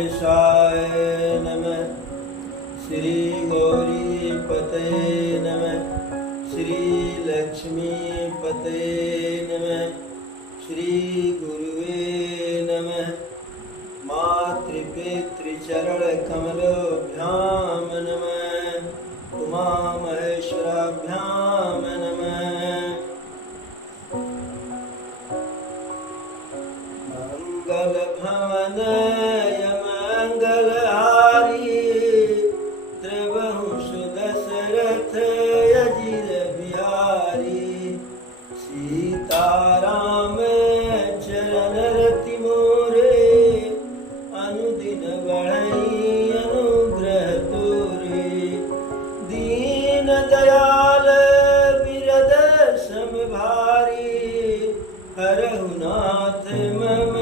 गणेशाय नमः। श्री गौरी पते नमः। श्री लक्ष्मी पते नमः। श्री गुरुवे नमः। मातृपितृचरण कमलोभ्याम नमः। उमा महेश्वराभ्याम नमः। मंगल भवनय मंगलहारी त्रिभुवन सुदशरथ अजिर बिहारी। सीताराम चरण रति मोरे अनुदिन बढ़ई अनुग्रह तोरे। दीन दयाल बिरद सम भारी हरहु नाथ मम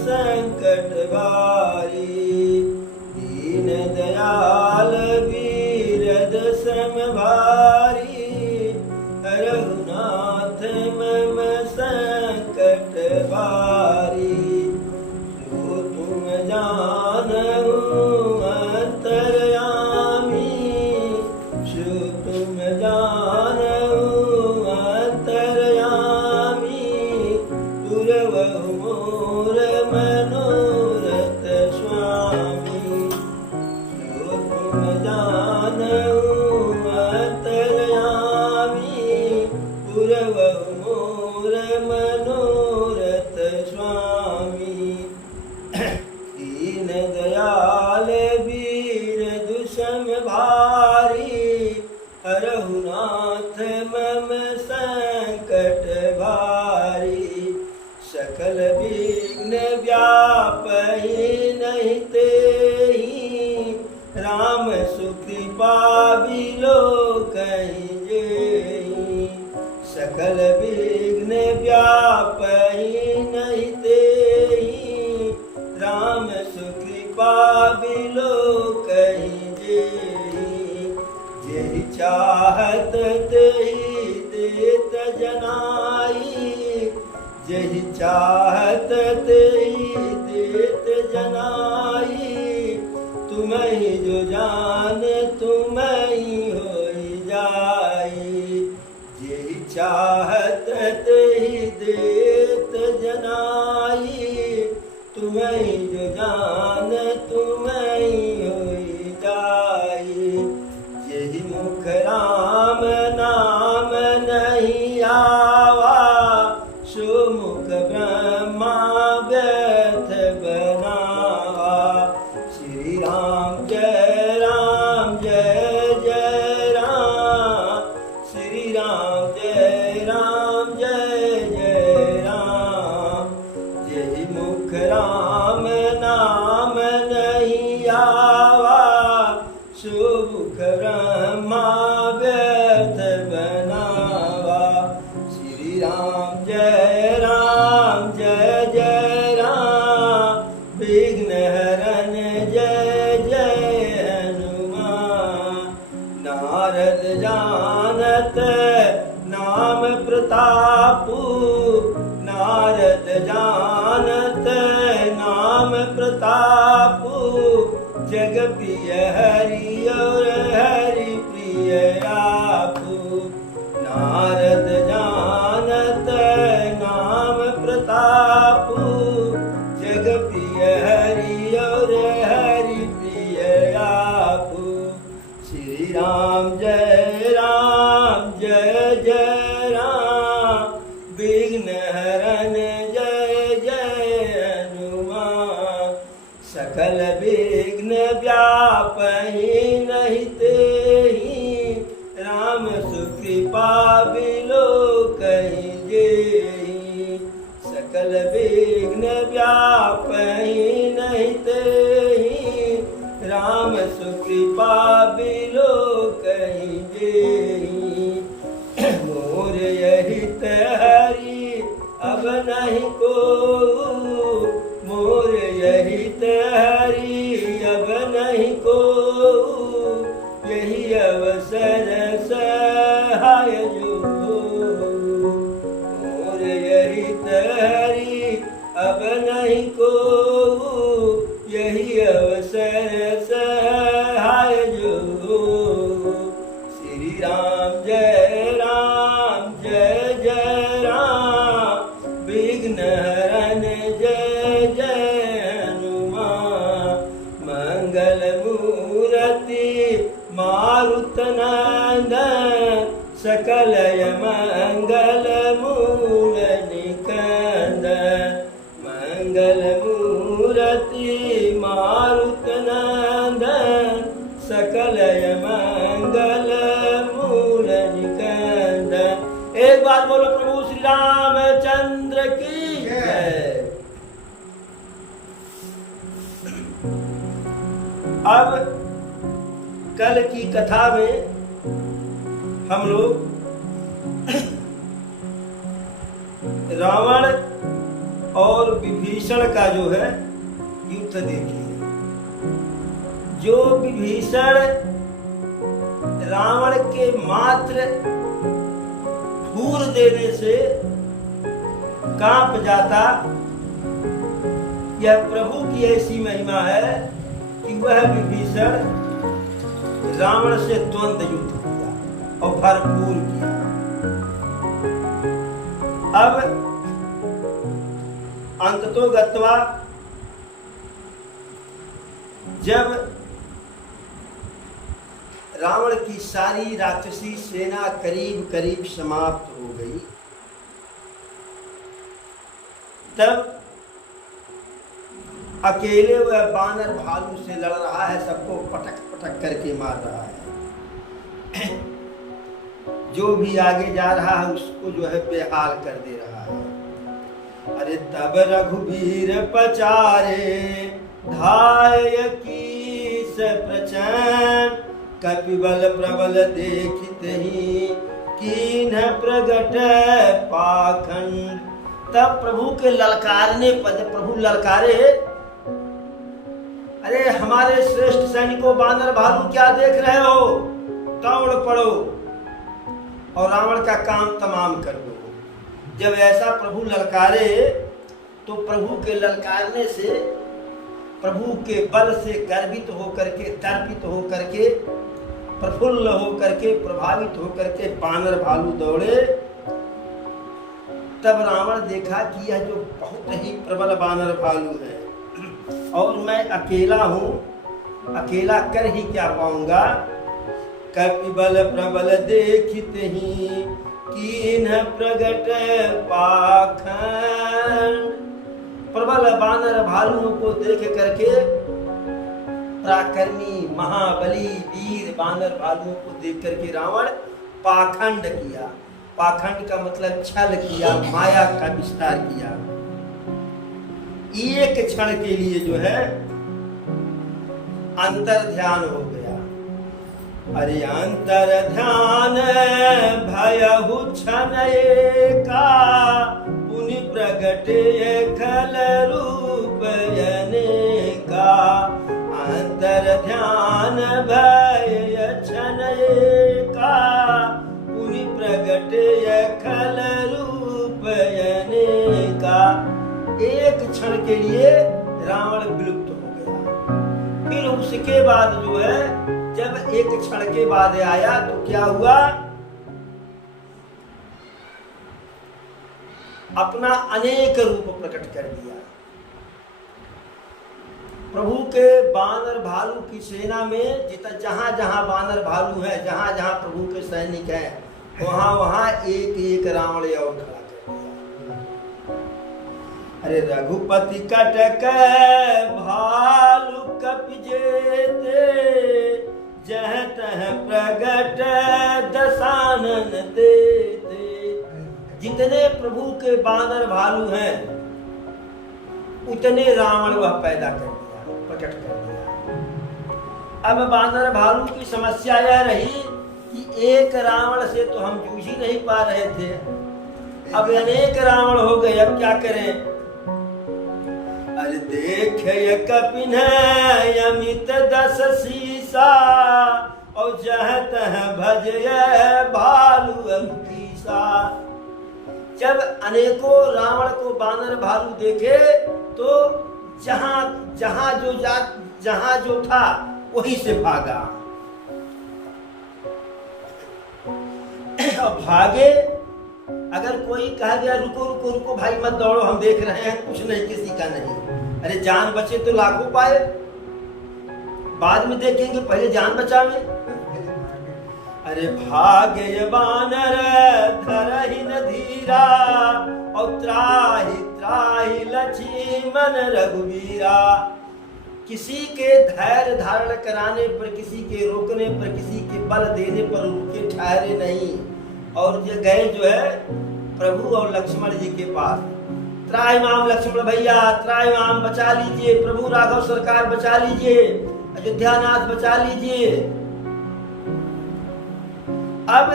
संकट भारी। दीन दयाल बिरद सम भारी हरहु नाथ मम संकट भारी। जो तुम जानहु अंतर्यामी जो तुम जानहु अंतर्यामी। दुर्वहु मोर मनोरथ स्वामी। जो तुम जानहु अंतर्यामी दुर्वहु मोर मनोरथ स्वामी। दीन दयाल वीर दुसम भारी हरहु नाथ मम संकट भारी। सकल विघ्न व्यापहि नहीं तेहि राम सुकृपा बिलोकहि जेहि। सकल विघ्न व्यापहि नहीं तेहि राम सुकृपा बिलोकहि जेहि। जेहि चाहत तेहि देत जनाई जेहि चाहत तेहि देत जनाई। तुम्हि जो जान तुम्हि होई जाई। जेहि चाहत तेहि देत जनाई। तुम्हि जो जान तुम्हि होई जाई। जेहि मुख राम नाम नहीं आवा सो मुख ब्रह्मा व्यर्थ बनावा। श्री राम जय जय राम। श्री राम जय जय राम। जेहि मुख राम नाम नहीं आवा सो मुख ब्रह्मा व्यर्थ बनावा। श्री राम जय जय राम। विघ्न हरन जय जय हनुमान। नारद जानत नाम प्रतापु नारद जानत नाम प्रतापु। जग प्रिय हरि और हरि प्रिय आपु। नारद जानत नाम प्रतापु जग प्रिय हरि और हरि प्रिय आपु। श्री राम जय जय राम। विघ्न हरन जय जय हनुमान। सकल विघ्न व्यापहि नहीं तेहि राम सुकृपा बिलोकहि जेहि। सकल विघ्न व्यापहि नहीं तेहि राम सुकृपा बिलोकहि जेहि। मोर यहित हरि अब नहीं कोउ। मोर यहित हरि अब नहीं कोउ। यही अवसर सहाय जो मोर यहित हरि अब नहीं कोउ। यही सकलय मंगल मूल निकंदन मंगल मूर्ति मारुत नंदन सकलय मंगल मूल निकंदन। एक बार बोलो प्रभु श्री रामचंद्र की जय। अब कल की कथा में हम लोग रावण और विभीषण का जो है युद्ध देखें। जो विभीषण रावण के मात्र फूर देने से कांप जाता, यह प्रभु की ऐसी महिमा है कि वह विभीषण रावण से द्वंद्व युद्ध किया और भरपूर किया। अब अंततो गत्वा जब रावण की सारी राक्षसी सेना करीब करीब समाप्त हो गई, तब अकेले वह बानर भालू से लड़ रहा है, सबको पटक पटक करके मार रहा है। जो भी आगे जा रहा है उसको जो है बेहाल कर दे रहा है। अरे तब रघुवीर पचारे धाय की से प्रचंड कपिबल प्रबल देखित ही कीन्ह प्रगट पाखंड। तब प्रभु के ललकारने पर प्रभु ललकारे, अरे हमारे श्रेष्ठ सैनिकों बानर भालू क्या देख रहे हो, दौड़ पड़ो और रावण का काम तमाम कर दो। जब ऐसा प्रभु ललकारे तो प्रभु के ललकारने से प्रभु के बल से गर्वित होकर के, दर्पित होकर के, प्रफुल्ल होकर के, प्रभावित होकर के बानर भालू दौड़े। तब रावण देखा कि यह जो बहुत ही प्रबल बानर भालू है और मैं अकेला हूँ, अकेला कर ही क्या पाऊंगा। कपिबल प्रबल देखित ही कीन्ह प्रगट पाखंड। प्रबल बानर भालुओं को देख करके, पराक्रमी महाबली वीर बानर भालुओं को देख करके रावण पाखंड किया। पाखंड का मतलब छल किया, माया का विस्तार किया। एक क्षण के लिए जो है अंतर ध्यान हो गया। अरे अंतर ध्यान भयहु क्षण एका पुनि प्रगटे खल रूप अनेका। अंतर ध्यान भय क्षण एका पुनि प्रगटे खल रूप अनेका। एक क्षण के लिए रावण विलुप्त हो गया। फिर उसके बाद जो है जब एक क्षण के बाद आया तो क्या हुआ, अपना अनेक रूप प्रकट कर दिया। प्रभु के बानर भालू की सेना में जहां जहां बानर भालू है, जहां जहां प्रभु के सैनिक हैं, वहां वहां एक एक रावण और खड़ा कर दिया। अरे रघुपति कटक भालू कपि जेते जह तह प्रगट दशानन देते। जितने प्रभु के बानर भालू हैं उतने रावण वह पैदा कर दिया, प्रकट कर दिया। अब बानर भालू की समस्या यह रही कि एक रावण से तो हम जूझ ही नहीं पा रहे थे, अब अनेक रावण हो गए, अब क्या करें। अरे देख कपिन अमित दस सीसा और जह तह भजय भालू अंकीसा। जब अनेकों रावण को बानर भालू देखे तो जहां जो था वहीं से भागा। और भागे, अगर कोई कह दिया रुको रुको रुको भाई मत दौड़ो, हम देख रहे हैं, कुछ नहीं, किसी का नहीं। अरे जान बचे तो लाखों पाए, बाद में देखेंगे, पहले जान बचावे। अरे भाग्य बानर धरहि न धीरा, और त्राहि त्राहि लक्ष्मण रघुवीरा। किसी के धैर्य धारण कराने पर, किसी के रोकने पर, किसी के बल देने पर रुके ठहरे नहीं, और ये गए जो है प्रभु और लक्ष्मण जी के पास। त्राहि माम लक्ष्मण भैया, त्राहि माम बचा लीजिए, प्रभु राघव सरकार बचा लीजिए, अयोध्यानाथ बचा लीजिए। अब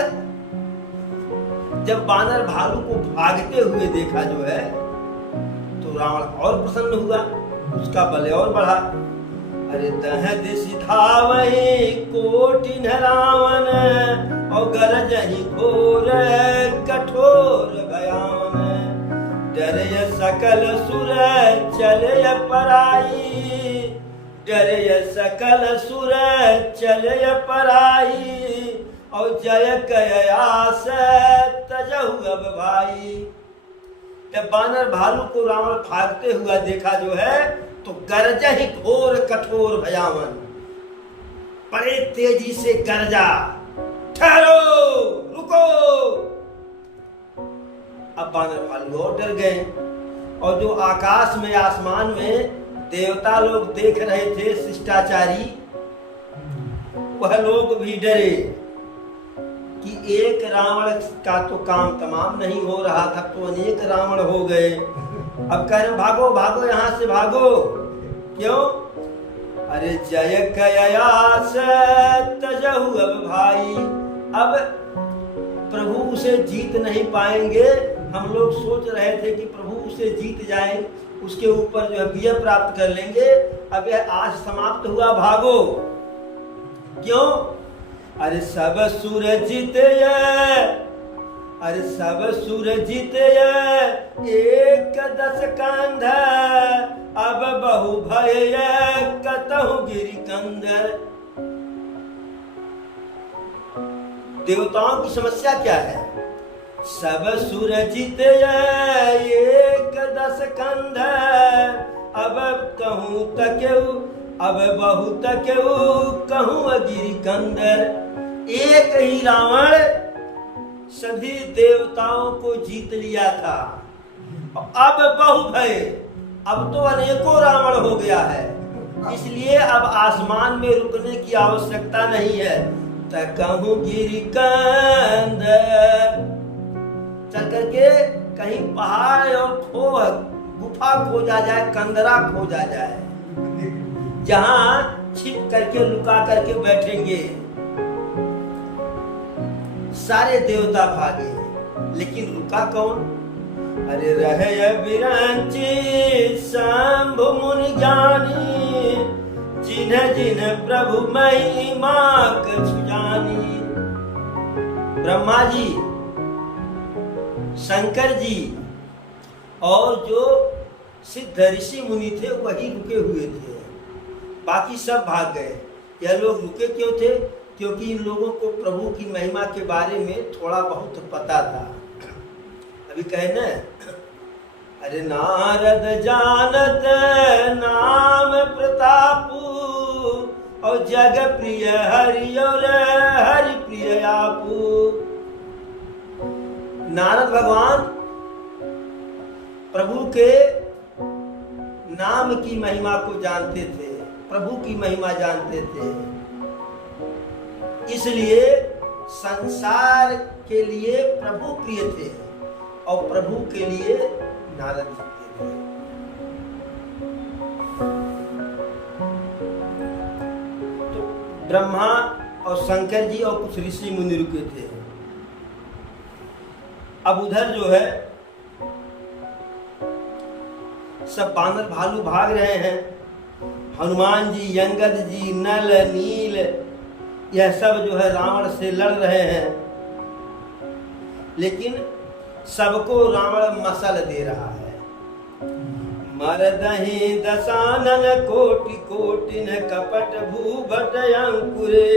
जब बानर भालू को भागते हुए देखा जो है, तो रावण और प्रसन्न हुआ, उसका बल और बढ़ा। अरे दह दिशि धावहि कोटिन रावण, और गरजहि घोर कठोर भयावन। डरय सकल सुर चलय पराई, डरय सकल सुर चलय पराई, और जय कयास तजहु अब भाई। जब बानर भालू को रावण भागते हुआ देखा जो है, तो गरजहि घोर कठोर भयावन, बड़े तेजी से गरजा, ठहरो, रुको। अब बानर भालू और डर गए, और जो आकाश में, आसमान में देवता लोग देख रहे थे, शिष्टाचारी, वह लोग भी डरे कि एक रावण का तो काम तमाम नहीं हो रहा था, तो अनेक रावण हो गए। अब कह रहे भागो भागो, यहां से भागो। क्यों? अरे जय कयास तजहु अब भाई। अब प्रभु उसे जीत नहीं पाएंगे। हम लोग सोच रहे थे कि प्रभु उसे जीत जाए, उसके ऊपर जो है विजय प्राप्त कर लेंगे। अब यह आज समाप्त हुआ, भागो। क्यों? अरे सब सुर जीते, अरे सब सुर जीते, एक दस कंध, अब बहु भय कतहु गिरि कंधर। देवताओं की समस्या क्या है? सब सुर जीते एक दस कंध, अब कहूँ तकेऊ, अब बहु तकेऊ कहूँ गिरि कंधर। एक ही रावण सभी देवताओं को जीत लिया था, अब बहु भय, अब तो अनेकों रावण हो गया है। इसलिए अब आसमान में रुकने की आवश्यकता नहीं है। तकहु गिरि कंधर, चल करके कहीं पहाड़ और खोह, गुफा खोजा जाए, कंदरा खोजा जाए, जहां छिप करके लुका करके बैठेंगे। सारे देवता भागे, लेकिन रुका कौन? अरे रहे बिरंची शंभु मुनि ज्ञानी, जिन्ह जिन्ह प्रभु महिमा कछु जानी। ब्रह्मा जी, शंकर जी और जो सिद्ध ऋषि मुनि थे वही रुके हुए थे, बाकी सब भाग गए। यह लोग रुके क्यों थे? क्योंकि इन लोगों को प्रभु की महिमा के बारे में थोड़ा बहुत पता था। अभी कहे न, अरे नारद जानत नाम प्रतापू, और जग प्रिय हरि और हरि प्रिय आपू। नारद भगवान प्रभु के नाम की महिमा को जानते थे, प्रभु की महिमा जानते थे, इसलिए संसार के लिए प्रभु प्रिय थे और प्रभु के लिए नारद जी प्रिय थे। तो ब्रह्मा और शंकर जी और कुछ ऋषि मुनि रुके थे। अब उधर जो है सब बानर भालू भाग रहे हैं। हनुमान जी, अंगद जी, नल, नील, यह सब जो है रावण से लड़ रहे हैं, लेकिन सबको रावण मसल दे रहा है। मरदहि दशानन कोटि कोटिन कपट भूभट अंकुरे।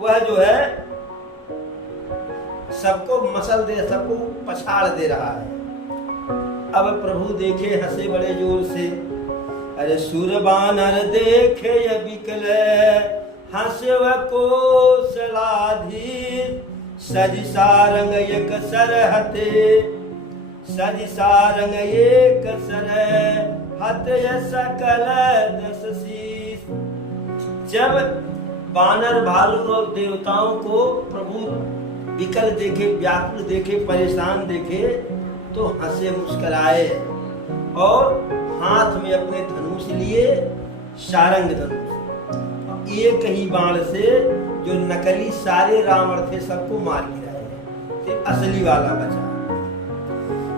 वह जो है सबको मसल दे, सबको पछाड़ दे रहा है। अब प्रभु देखे, हंसे बड़े जोर से। अरे सुर बानर देखे विकल, हंसव कौशलाधीर सज सारंग एक सरहते सज सारंग एक सर हत सकल दस शीस। जब वानर भालू और देवताओं को प्रभु विकल देखे, व्याकुल देखे, परेशान देखे तो हंसे मुस्कुराए और हाथ में अपने धनुष लिए, सारंग धनुष, एक ही बाण से जो नकली सारे रावण थे सबको मार गिराए, सिर्फ असली वाला बचा।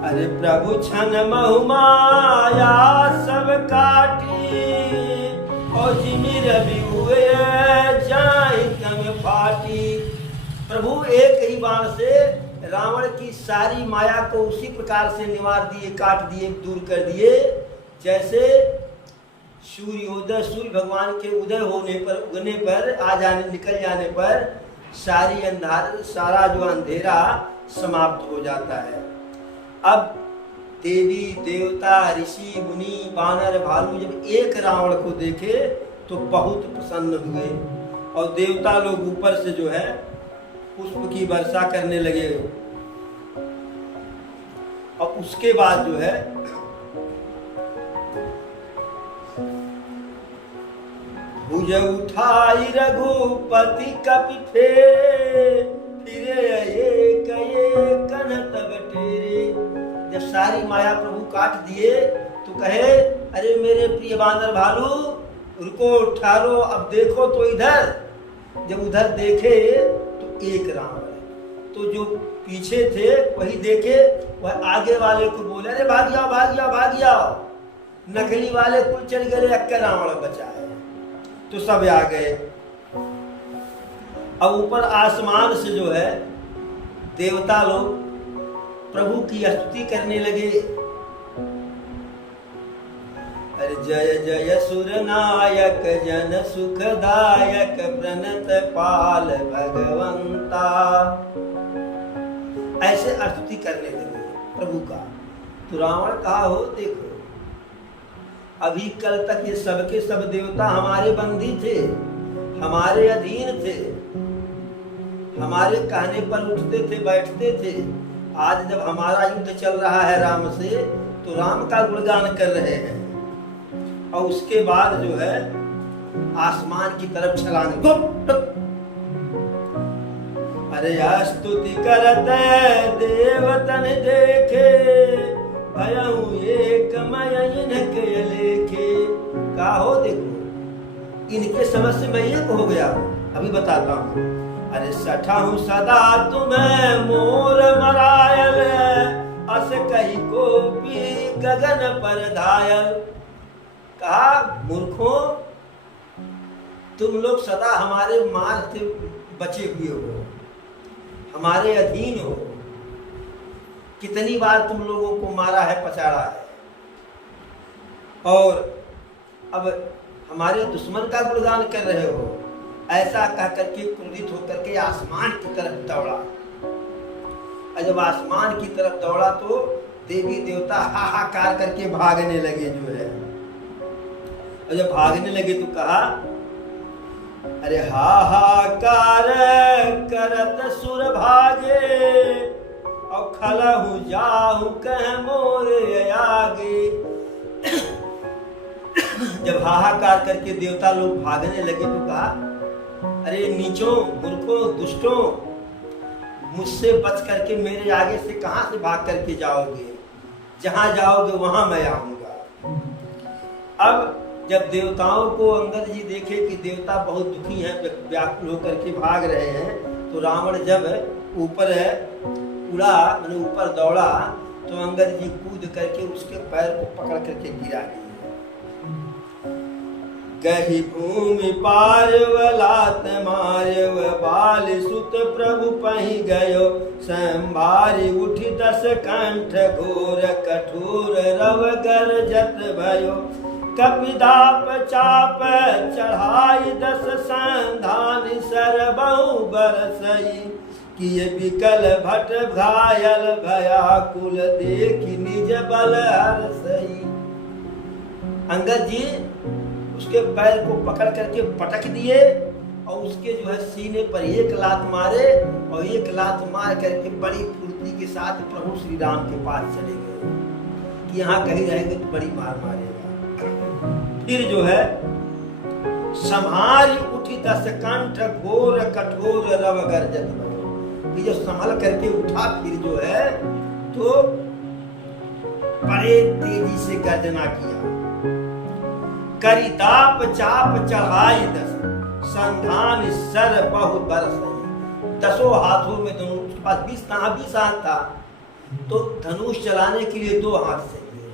अरे प्रभु छन महु माया सब काटी और जिमि रवि हुए जाई तम फाटी। प्रभु एक ही बाण से रावण की सारी माया को उसी प्रकार से निवार दिए, काट दिए, दूर कर दिए जैसे सूर्योदय, सूर्य भगवान के उदय होने पर, उगने पर, आ जाने, निकल जाने पर सारी सारा जो अंधेरा समाप्त हो जाता है। अब देवी देवता ऋषि मुनि वानर भालू जब एक रावण को देखे तो बहुत प्रसन्न हुए और देवता लोग ऊपर से जो है पुष्प की वर्षा करने लगे। और उसके बाद जो है भुज उठाई रघुपति कपि फेरे फिरे एक तब टेरे। जब सारी माया प्रभु काट दिए तो कहे अरे मेरे प्रिय वानर भालू रुको, ठहरो, अब देखो तो इधर। जब उधर देखे तो एक रावण है, तो जो पीछे थे वही देखे, वह आगे वाले को बोले अरे भाग जाओ भाग जाओ भाग जाओ। नकली वाले कुल चल गए, अक्का रावण बचा है। तो सब आ गए। अब ऊपर आसमान से जो है देवता लोग प्रभु की स्तुति करने लगे। अरे जय जय सुर नायक जन सुखदायक प्रणत पाल भगवंता, ऐसे स्तुति करने लगे प्रभु का। तो रावण कहा हो देखो, अभी कल तक ये सबके सब देवता हमारे बंदी थे, हमारे अधीन थे, हमारे कहने पर उठते थे, बैठते थे। आज जब हमारा युद्ध चल रहा है राम से, तो राम का गुणगान कर रहे हैं और उसके बाद जो है आसमान की तरफ छलांग। अरे स्तुति करत देवतन देखे भयउ एक मय इनके लेखे। का हो देखो, इनके समझ से मैं एक हो गया। अभी बताता हूँ। अरे सठा हूँ सदा तुम्हें मोर मरायल अस कही को पी गगन पर धायल। कहा मूर्खों, तुम लोग सदा हमारे मार से बचे हुए हो, हमारे अधीन हो। कितनी बार तुम लोगों को मारा है, पछाड़ा है, और अब हमारे दुश्मन का गुणगान कर रहे हो। ऐसा कह करके क्रोधित होकर के आसमान की तरफ दौड़ा। और जब आसमान की तरफ दौड़ा तो देवी देवता हाहाकार करके भागने लगे जो है। और जब भागने लगे तो कहा अरे हाहाकार करत सुर भागे और खलहु जाहु कह मोरे आगे। जब हाहाकार करके देवता लोग भागने लगे तो कहा अरे नीचों, मूर्खों, दुष्टों, मुझसे बच करके मेरे आगे से कहां से भाग करके जाओगे? जहां जाओगे वहां मैं आऊंगा। अब जब देवताओं को अंगद जी देखे कि देवता बहुत दुखी हैं, व्याकुल होकर के भाग रहे हैं, तो रावण जब ऊपर उड़ा, मैंने ऊपर दौड़ा, तो अंगद जी कूद करके उसके पैर को पकड़ करके गिरा दिए। कही भूमि पारवलात मार्यव बाल सुत प्रभु पही गयो संभारी उठी 10 कंठ घोर कठोर रव गरजत भयो। कपिदाप चाप चढ़ाई 10 संधान सर बहु बरसई किए विकल भट घायल भयाकुल देखी निज बल हरसई। अंगद जी उसके पैर को पकड़ करके पटक दिए और उसके जो है सीने पर एक लात मारे और एक लात मार करके बड़ी फुर्ती के साथ प्रभु श्री राम के पास चले गए कि यहाँ कहीं रहेंगे तो बड़ी मार मारेगा। फिर जो है संहारी उठी दस कंठ घोर कठोर रव गर्जत भयो। फिर जो संभल करके उठा फिर जो है तो बड़े तेजी से गर्जना किया। करी दाप चाप चढ़ाई दस संधान सर बहु बरस। दसों हाथों में धनुष, उसके पास 20 हाथ था तो धनुष चलाने के लिए 2 हाथ चाहिए।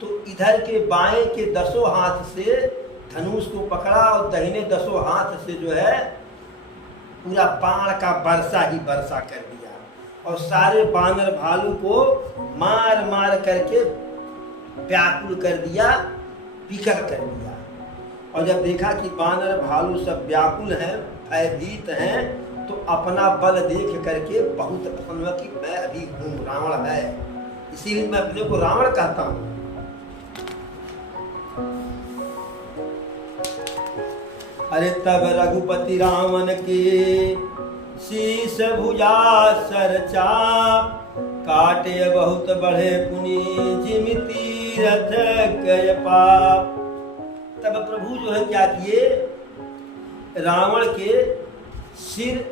तो इधर के बाएं के 10 हाथ से धनुष को पकड़ा और दाहिने 10 हाथ से जो है पूरा बाण का वर्षा ही वर्षा कर दिया और सारे बानर भालू को मार मार करके व्याकुल कर दिया, विकल कर दिया। और जब देखा कि बानर भालू सब व्याकुल हैं, भयभीत हैं, तो अपना बल देख करके बहुत प्रसन्न हुआ कि मैं अभी हूँ, रावण है, इसीलिए मैं अपने को रावण कहता हूँ। अरे तब रघुपति रावण के शीश भुजा सर चाप काटे बहुत बढ़े पुनि जिमिति रथ गय पाप। तब प्रभु जो है क्या किए, रावण के सिर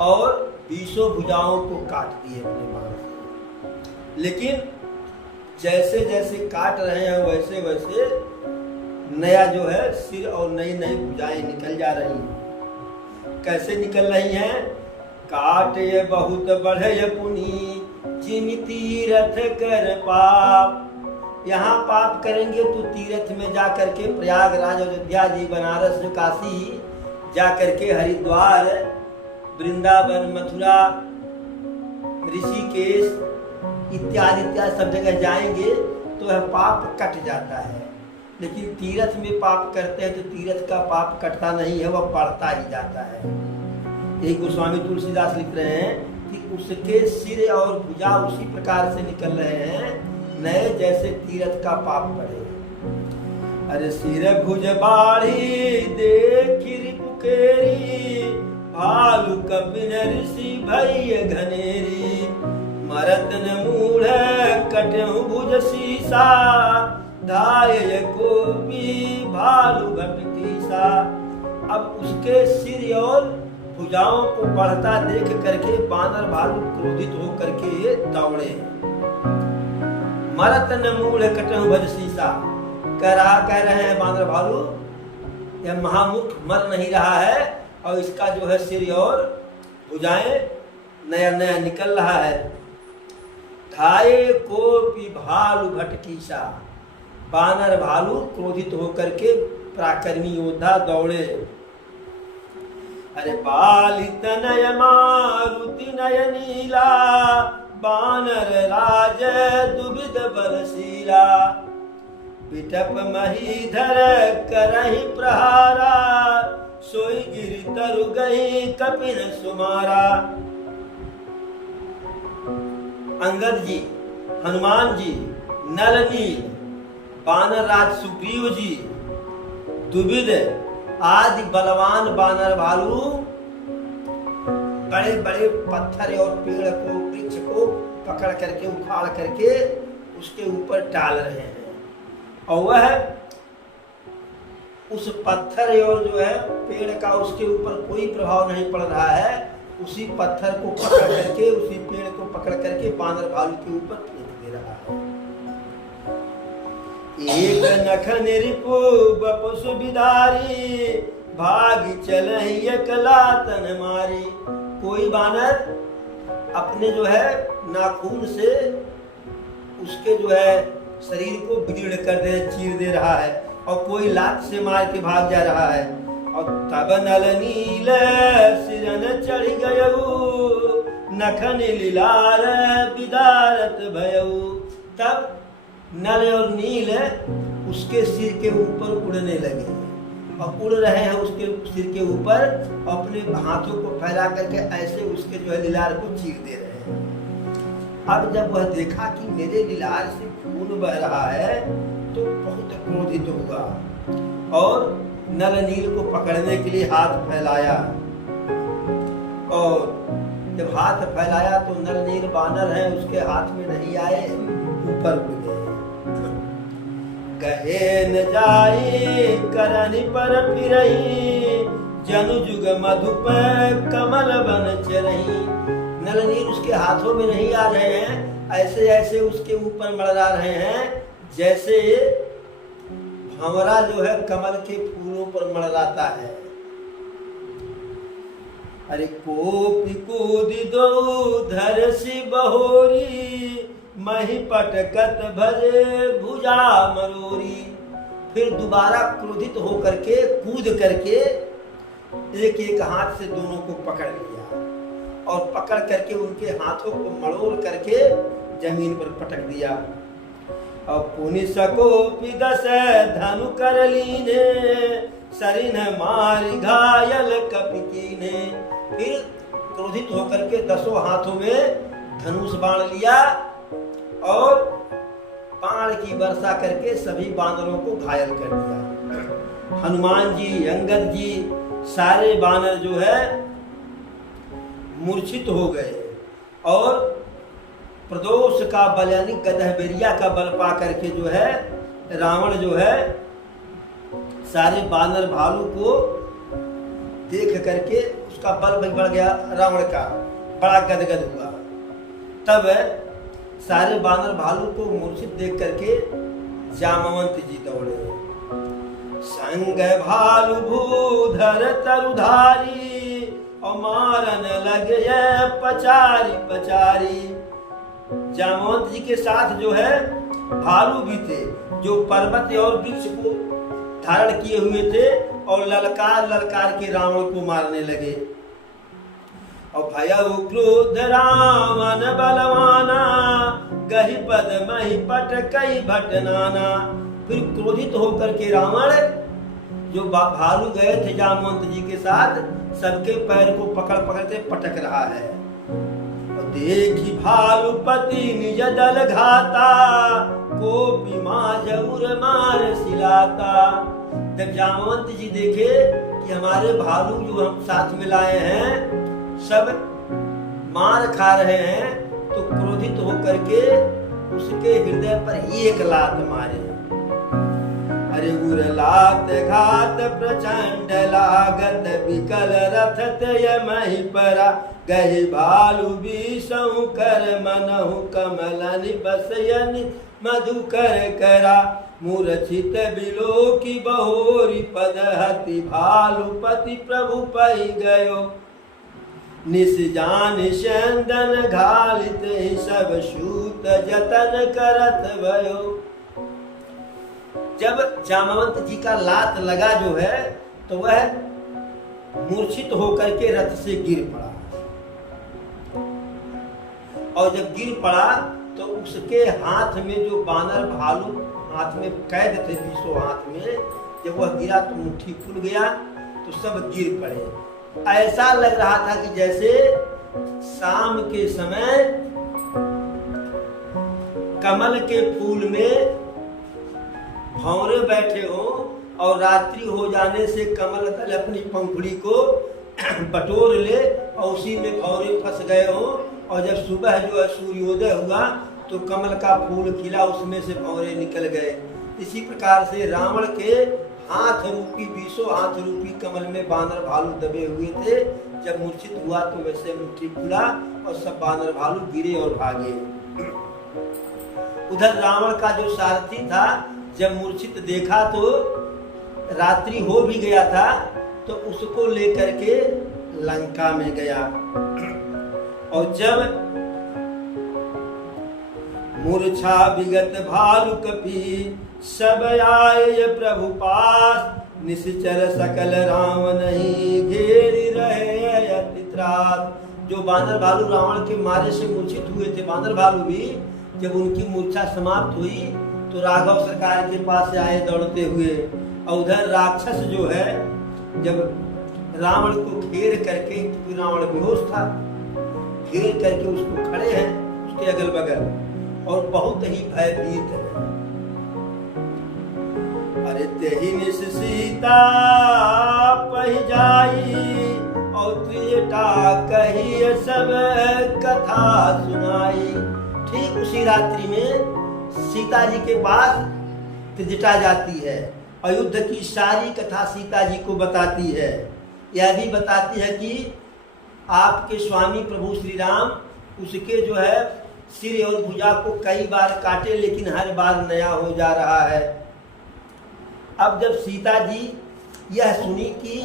और 20 भुजाओं को काट दिए अपने बाण से। लेकिन जैसे जैसे काट रहे हैं वैसे वैसे नया जो है सिर और नई नई भुजाएं निकल जा रही हैं। कैसे निकल रही हैं? काटे बहुत बढ़े पुनि जिमि तीरथ कर पाप। यहाँ पाप करेंगे तो तीर्थ में जा करके प्रयागराज, अयोध्या जी, बनारस, काशी जा करके हरिद्वार, वृंदावन, मथुरा, ऋषिकेश इत्यादि इत्यादि सब जगह जाएंगे तो यह पाप कट जाता है। लेकिन तीर्थ में पाप करते हैं तो तीर्थ का पाप कटता नहीं है, वह बढ़ता ही जाता है। यही गोस्वामी तुलसीदास लिख रहे हैं कि उसके सिर और भुजा उसी प्रकार से निकल रहे हैं नए जैसे तीर्थ का पाप बढ़े। अरे सिर भुज बाढ़ी देखी पुकेरी भालू कपिन ऋषि भय घनेरी मरत न मूढ़ कटहु भुज सीसा धाय कोपी भालू घटकीसा। अब उसके सिर और भुजाओं को बढ़ता देख करके बानर भालू क्रोधित होकर के दौड़े। मरत न मूढ़ कटहु भुज सीसा, कह रहे हैं बानर भालू यह महामुख मर नहीं रहा है और इसका जो है सिर और भुजाएं नया नया निकल रहा है। धाये कोपी भालू घटकीसा, बानर भालू क्रोधित होकर के पराक्रमी योद्धा दौड़े। अरे बालित नय मारुति नय नीला बानर राज दुबिद बलशीला पिटप महीधर करहि प्रहारा सोई गिरि तरु गई कपिन सुमारा। अंगद जी, हनुमान जी, नल नील, बानर राज सुग्रीव जी, दुबिद आदि बलवान बानर भालू बड़े बड़े पत्थर और पेड़ को, वृक्ष को पकड़ करके उखाड़ करके उसके ऊपर डाल रहे हैं और वह उस पत्थर और जो है पेड़ का उसके ऊपर कोई प्रभाव नहीं पड़ रहा है। उसी पत्थर को पकड़ करके, उसी पेड़ को पकड़ करके बानर भालू के ऊपर फेंक दे रहा है। एक नख निरिपु बपु सुबिदारी भागी चलहि एकला तन मारी। कोई बानर अपने जो है नाखून से उसके जो है शरीर को बिगड़ कर दे, चीर दे रहा है और कोई लात से मार के भाग जा रहा है। और तब नल नील सिरन चढ़ गयऊ नखन लीलार बिदारत भयऊ। तब नल और नील उसके सिर के ऊपर उड़ने लगे और उड़ रहे हैं उसके सिर के ऊपर, अपने हाथों को फैला करके ऐसे उसके जो है लीलार को चीर दे रहे हैं। अब जब वह देखा कि मेरे लीलार से खून बह रहा है तो बहुत क्रोधित हुआ और नल नील को पकड़ने के लिए हाथ फैलाया, और जब हाथ फैलाया तो नल नील बानर है उसके हाथ में नहीं आए, ऊपर उड़ गए। कहे न जाई करनी पर फिरही, जनु जुग मधुप कमल बन चरही। नल नील उसके हाथों में नहीं आ रहे हैं, ऐसे ऐसे उसके ऊपर मड़रा रहे हैं जैसे भंवरा जो है कमल के फूलों पर मड़राता है। अरे कोपी कूदी दो धरसी बहोरी, मही पटकत भजे भुजा मरोरी। फिर दोबारा क्रोधित होकर के कूद करके एक एक हाथ से दोनों को पकड़ लिया, और पकड़ करके उनके हाथों को मड़ोड़ करके जमीन पर पटक दिया। और पुनि सको पिदस धनु कर लीने, सरिन मारी घायल कपिकीने। फिर क्रोधित होकर के 10 हाथों में धनुष बाण लिया और बाण की वर्षा करके सभी बानरों को घायल कर दिया। हनुमान जी, अंगद जी, सारे बानर जो है मूर्छित हो गए, और प्रदोष का बल यानी गदहबेरिया का बल पा करके जो है रावण जो है सारे बानर भालू को देख करके उसका बल भी बढ़ गया, रावण का बड़ा गदगद हुआ। तब सारे बानर भालू को मूर्छित देख करके जामवंत जी दौड़े। संग भालू भूधर तरुधारी, और मारन लगे पचारी पचारी। जामवंत जी के साथ जो है भालू भी थे, जो पर्वत और वृक्ष को धारण किए हुए थे, और ललकार ललकार के रावण को मारने लगे। और भयउ क्रोध रावण बलवाना, गहि पद महि पटकई भटनाना। फिर क्रोधित होकर के रावण जो भालू गए थे जामवंत जी के साथ, सबके पैर को पकड़ पकड़ के पटक रहा है। देखी भालुपति निज दल घाता, कोपी माजउर मार सिलाता। जब जामवंत जी देखे कि हमारे भालू जो हम साथ में लाए हैं सब मार खा रहे हैं, तो क्रोधित होकर के उसके हृदय पर एक लात मारे। अरे उर लात घात प्रचंड लागत, विकल रथ तय मही परा। गहि भालू बीसहु कर मनहु, कमलन बसयनि मधुकर करा। मूर्छित बिलो की बहोरी, पद हति भालुपति प्रभु पै गयो। निस जान चंदन घालित, सब सूत जतन करत भयो। जब जामवंत जी का लात लगा जो है, तो वह मूर्छित होकर के रथ से गिर पड़ा, और जब गिर पड़ा तो उसके हाथ में जो बानर भालू हाथ में कैद थे 20 हाथ में, जब वह गिरा तो मुट्ठी खुल गया, तो सब गिर पड़े। ऐसा लग रहा था कि जैसे शाम के समय कमल के फूल में भंवरे बैठे हो, और रात्रि हो जाने से कमल दल अपनी पंखुड़ी को बटोर ले और उसी में भंवरे फंस गए हो, और जब सुबह जो है सूर्योदय हुआ तो कमल का फूल खिला, उसमें से भंवरे निकल गए। इसी प्रकार से रावण के हाथ रूपी 20 हाथ रूपी कमल में बानर भालू दबे हुए थे। जब मूर्छित हुआ तो वैसे मुट्ठी खुला और सब बानर भालू गिरे और भागे। उधर रावण का जो सारथी था, जब मूर्छित देखा तो रात्रि हो भी गया था, तो उसको लेकर के लंका में गया। और जब मूर्छा विगत भालू कपी, सब आए प्रभु पास। निश्चर सकल राम नहीं, घेरी रहे अति त्रास। जो बानर भालू रावण के मारे से मूर्छित हुए थे, बानर भालू भी, जब उनकी मूर्छा समाप्त हुई तो राघव सरकार के पास से आए दौड़ते हुए। और उधर राक्षस जो है, जब रावण को घेर करके, क्योंकि रावण बेहोश था, घेर करके उसको खड़े हैं उसके अगल बगल, और बहुत ही भयभीत है। अरे ही निस सीता पही जाई और त्रिजटा कही सब कथा सुनाई। ठीक उसी रात्रि में सीता जी के पास त्रिजटा जाती है और युद्ध की सारी कथा सीता जी को बताती है। यह भी बताती है कि आपके स्वामी प्रभु श्री राम उसके जो है सिर और भुजा को कई बार काटे, लेकिन हर बार नया हो जा रहा है। अब जब सीता जी यह सुनी कि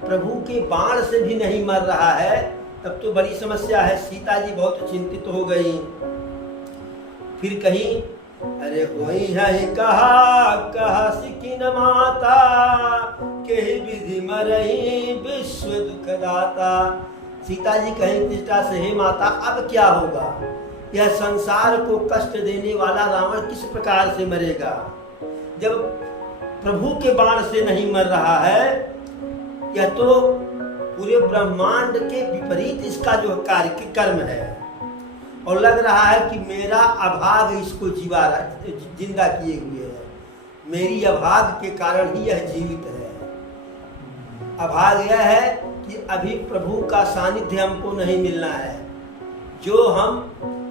प्रभु के बाण से भी नहीं मर रहा है, तब तो बड़ी समस्या है। सीता जी बहुत चिंतित हो गई। फिर कहीं अरे होई है कहा सिकिन माता के विधि मरही विश्व दुखदाता। सीता जी कहें त्रिजटा से, हे माता अब क्या होगा, यह संसार को कष्ट देने वाला रावण किस प्रकार से मरेगा जब प्रभु के बाण से नहीं मर रहा है। यह तो पूरे ब्रह्मांड के विपरीत इसका जो कार्य कर्म है, और लग रहा है कि मेरा अभाग इसको जिंदा किए हुए है। मेरी अभाग के कारण ही यह जीवित है। अभाग यह है कि अभी प्रभु का सानिध्य हमको नहीं मिलना है। जो हम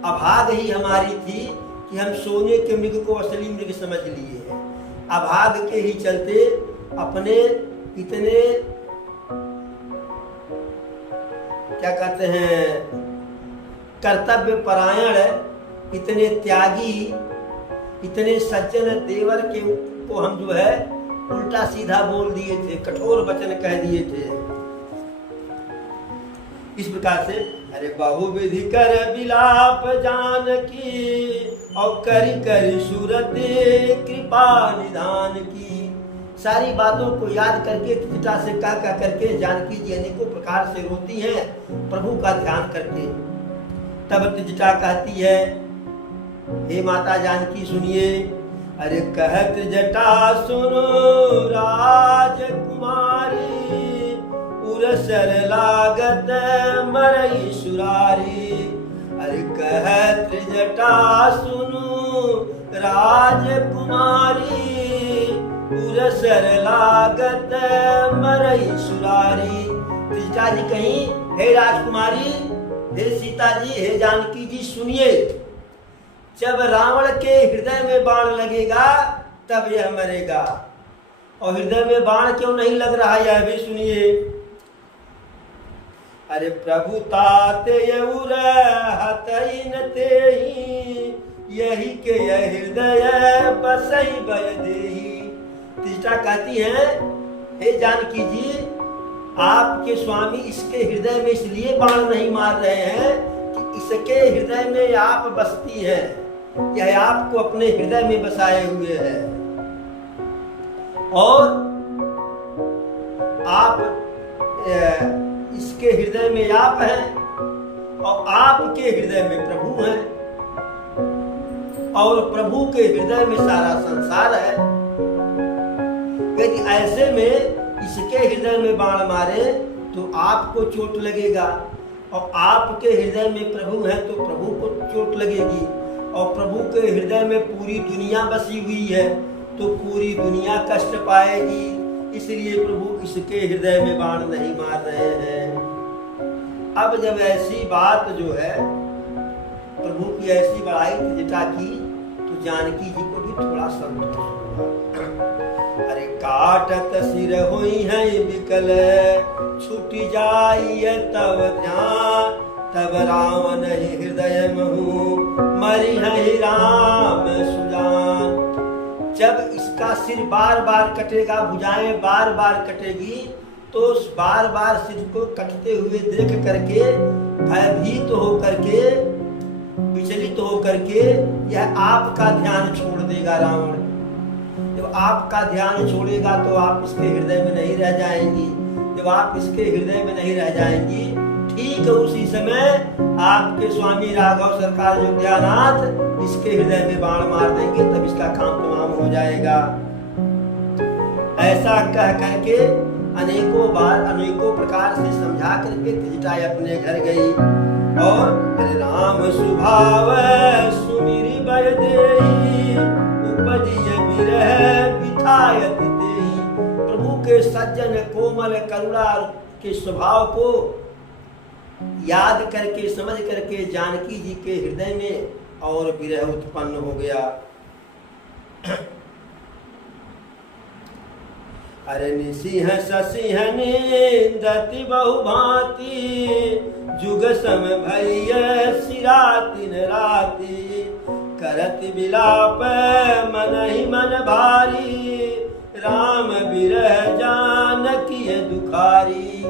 अभाग ही हमारी थी कि हम सोने के मृग को असली मृग समझ लिए हैं। अभाग के ही चलते अपने इतने क्या कहते हैं कर्तव्य परायण, इतने त्यागी, इतने सज्जन देवर के को हम जो है उल्टा सीधा बोल दिए थे, कठोर वचन कह दिए थे। इस प्रकार से अरे बहुविधि कर विलाप जानकी और करी करी सूरत कृपा निधान की। सारी बातों को याद करके त्रिजटा से कह करके जानकी जी अनेकों प्रकार से रोती हैं प्रभु का ध्यान करके। तब त्रिजटा कहती है, हे माता जानकी सुनिए। अरे कह त्रिजटा सुनो राजकुमारी उरसर लागत मरई सुरारी। अरे कह त्रिजटा सुनो राजकुमारी उरसर लागत मरई सुरारी। त्रिजटा जी कहीं, हे राजकुमारी, हे सीता जी, हे जानकी जी सुनिए, जब रावण के हृदय में बाण लगेगा तब यह मरेगा। और हृदय में बाण क्यों नहीं लग रहा यह भी सुनिए। अरे प्रभु ताते यही के यह हृदय बसई बय देही। त्रिजटा कहती है, हे जानकी जी, आपके स्वामी इसके हृदय में इसलिए बाण नहीं मार रहे हैं कि इसके हृदय में आप बसती हैं। यह आपको अपने हृदय में बसाए हुए है और आप इसके हृदय में आप हैं और आपके हृदय में प्रभु हैं और प्रभु के हृदय में सारा संसार है। यदि ऐसे में इसके हृदय में बाण मारे तो आपको चोट लगेगा और आपके हृदय में प्रभु है तो प्रभु को चोट लगेगी और प्रभु के हृदय में पूरी दुनिया बसी हुई है तो पूरी दुनिया कष्ट पाएगी। इसलिए प्रभु इसके हृदय में बाण नहीं मार रहे हैं। अब जब ऐसी बात जो है प्रभु की ऐसी बड़ाई त्रिजटा की तो जानकी जी को भी थोड़ा संतोष हुआ। अरे काटत सिर हुई है विकल छूट जाई तब ध्यान तब रावण हृदय महु मरी है राम सुजान। जब इसका सिर बार बार कटेगा, भुजाएं बार बार कटेगी, तो उस बार बार सिर को कटते हुए देख करके भयभीत हो करके, विचलित हो करके यह आपका ध्यान छोड़ देगा रावण। जब आपका ध्यान छोड़ेगा तो आप इसके हृदय में नहीं रह जाएंगी। जब आप इसके हृदय में नहीं रह जाएंगी, ठीक उसी समय आपके स्वामी राघव सरकार अयोध्यानाथ इसके हृदय में बाण मार देंगे, तब इसका काम तमाम हो जाएगा। ऐसा कह करके अनेकों बार अनेकों प्रकार से समझा करके त्रिजटा अपने घर गई और राम सुभाव सुमिरि बय देहि उपजिय बिरह बिथायत के सज्जन कोमल करुणा के स्वभाव को याद करके समझ करके जानकी जी के हृदय में और विरह उत्पन्न हो गया। अरे निसिंह ससिंह निंदति बहुभांति जुग सम भैया सिरातिन राति करत विलाप मन ही मन भारी राम विरह जानकी दुखारी।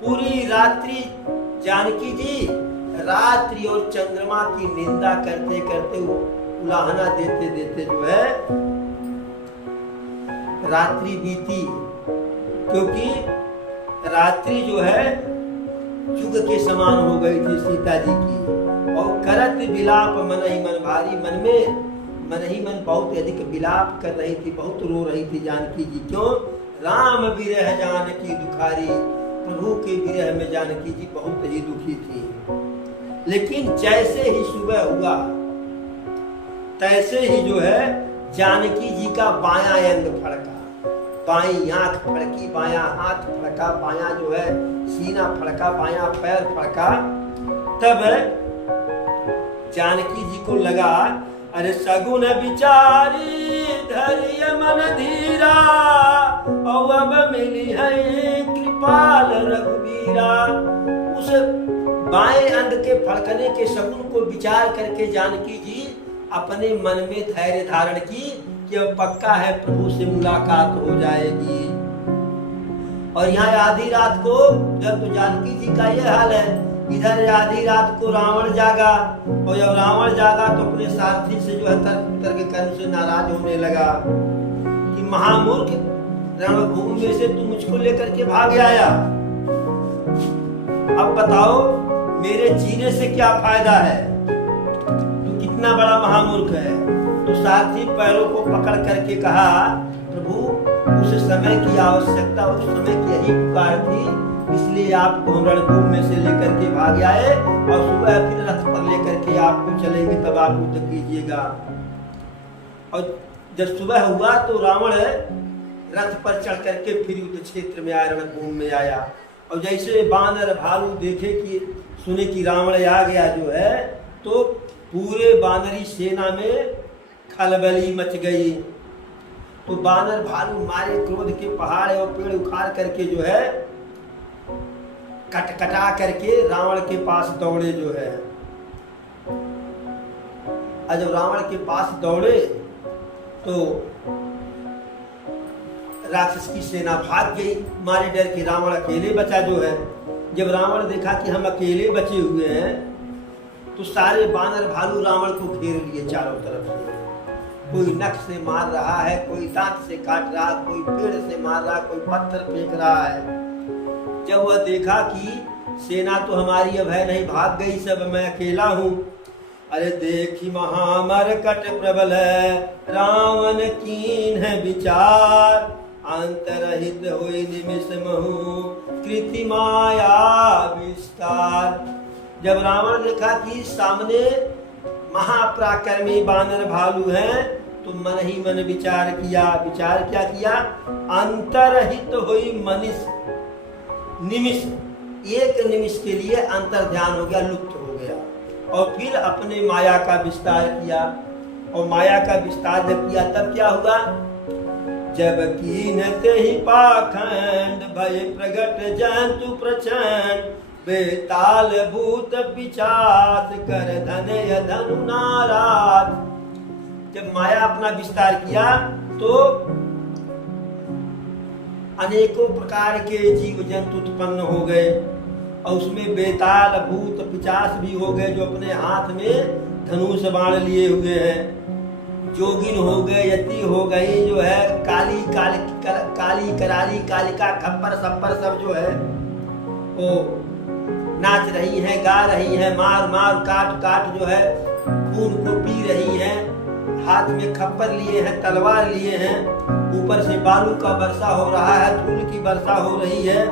पूरी रात्रि जानकी जी रात्रि और चंद्रमा की निंदा करते करते वो उलाहना देते देते जो है रात्रि बीती, क्योंकि रात्रि जो है युग के समान हो गई थी सीता जी की। और करत विलाप मन ही मन भारी, मन ही मन बहुत अधिक विलाप कर रही थी, बहुत रो रही थी जानकी जी। क्यों? राम विरह जानकी दुखारी, प्रभु के विरह में जानकी जी बहुत ही दुखी थी। लेकिन जैसे ही सुबह हुआ तैसे ही जो है जानकी जी का बायां अंग फड़का, बाईं आंख फड़की, बायां हाथ फड़का, बायां जो है सीना फड़का, बायां पैर फड़का। तब जानकी जी को लगा अरे सगुन विचारी धैर्य मन धीरा और अब मिली है कृपाल रघुवीरा। उस बाएं अंग के फड़कने के सगुन को विचार करके जानकी जी अपने मन में धैर्य धारण की कि अब पक्का है प्रभु से मुलाकात हो जाएगी। और यहाँ आधी रात को जब तो जानकी जी का ये हाल है, इधर आधी रात को रावण जागा, और जब रावण जागा तो अपने सारथी से जो है तर्क कर्म से नाराज होने लगा कि महामूर्ख रणभूमि में से तू मुझको लेकर के भाग आया, अब बताओ मेरे जीने से क्या फायदा है, तू कितना बड़ा महामूर्ख है। तो सारथी पैरों को पकड़ करके कहा प्रभु उस समय की आवश्यकता, उस समय की यही पुकार थी, इसलिए आपको हम रणभूमि में से लेकर के भाग आए और सुबह फिर रथ पर लेकर के आपको चलेंगे, तब आप युद्ध कीजिएगा। और जब सुबह हुआ तो रावण रथ पर चढ़ करके फिर युद्ध क्षेत्र में आया, रणभूमि में आया। और जैसे बानर भालू देखे कि सुने कि रावण आ गया जो है, तो पूरे बानरी सेना में खलबली मच गई। तो बानर भालू मारे क्रोध के पहाड़ और पेड़ उखाड़ करके जो है कटकटा करके रावण के पास दौड़े जो है। और जब रावण के पास दौड़े तो राक्षस की सेना भाग गई मारे डर के, रावण अकेले बचा जो है। जब रावण देखा कि हम अकेले बचे हुए हैं तो सारे बानर भालू रावण को घेर लिए चारों तरफ से। कोई नख से मार रहा है, कोई दांत से काट रहा, कोई पेड़ से मार रहा, कोई पत्थर फेंक रहा है। जब वह देखा कि सेना तो हमारी अब है नहीं, भाग गई सब, मैं अकेला हूँ। अरे देखी महामरकट प्रबल है, रावण कीन है विचार, अंतरहित हुई निमिष महु कृति माया विस्तार। जब रावण देखा कि सामने महापराक्रमी बानर भालू हैं तो मन ही मन विचार किया। विचार क्या किया? अंतरहित हुई मनीष निमिष, एक निमिष के लिए अंतर ध्यान हो गया, लुप्त हो गया। और फिर अपने माया का विस्तार किया। और माया का विस्तार जब किया तब क्या हुआ? जब कीनते ही पाखंड भय प्रगट जंतु प्रचंड, बेताल भूत पिचास कर धनय धनु नाराज। जब माया अपना विस्तार किया तो अनेकों प्रकार के जीव जंतु उत्पन्न हो गए, और उसमें बेताल भूत पिचास भी हो गए जो अपने हाथ में धनुष बाण लिए हुए हैं। जोगिन हो गए, यति हो गई जो है, काली कराली कालिका खप्पर सप्पर सब जो है वो नाच रही हैं, गा रही हैं, मार मार काट काट जो है खून को पी रही हैं, हाथ में खप्पर लिए हैं, तलवार लिए हैं, ऊपर से बालू का वर्षा हो रहा है, धूल की वर्षा हो रही है।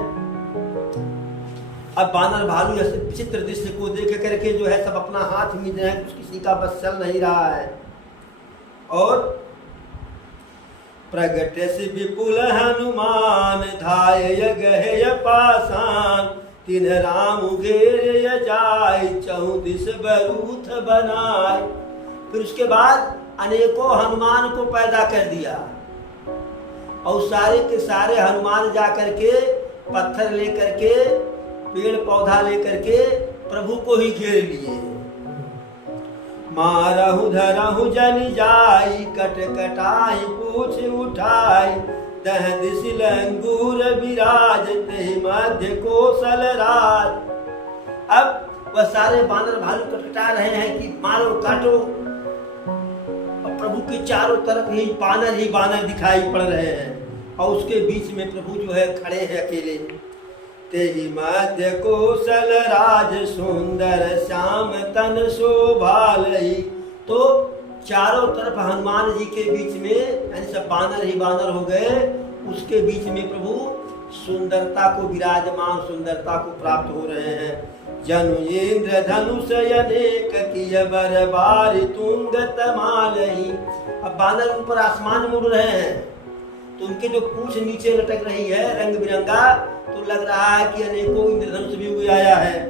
अब बानर भालू ऐसे विचित्र दृश्य को देख करके जो है सब अपना हाथ मीच रहे हैं, कुछ किसी का बस चल नहीं रहा है। और प्रगट से विपुल हनुमान धाय गहे पासान तिन राम घेर जाय चौदिस बरूथ बनाए। फिर उसके बाद अनेकों हनुमान को पैदा कर दिया और सारे के सारे हनुमान जा करके पत्थर लेकर के पेड़ पौधा लेकर के प्रभु को ही घेर लिए। मारहु धरहु जन जाई कट कटाई पूछ उठाई दह दिश लंगूर विराज ते मध्य कौशल राज। अब वह सारे बानर भालू कटकटा रहे हैं कि मारो काटो, और प्रभु के चारों तरफ ही बानर दिखाई पड़ रहे हैं और उसके बीच में प्रभु जो है खड़े हैं अकेले। तेहि मध्य कौशल राज सुंदर श्याम तन शोभा लई। तो चारों तरफ हनुमान जी के बीच में यानी सब बानर ही बानर हो गए, उसके बीच में प्रभु सुंदरता को विराजमान सुंदरता को प्राप्त हो रहे हैं। जनु इंद्र धनुष अनेक किय बर बार तुंग तमालही। अब बानर ऊपर आसमान में उड़ रहे हैं तो उनके जो पूंछ नीचे लटक रही है रंग बिरंगा, तो लग रहा है कि अनेकों इंद्रधनुष भी उग आया है।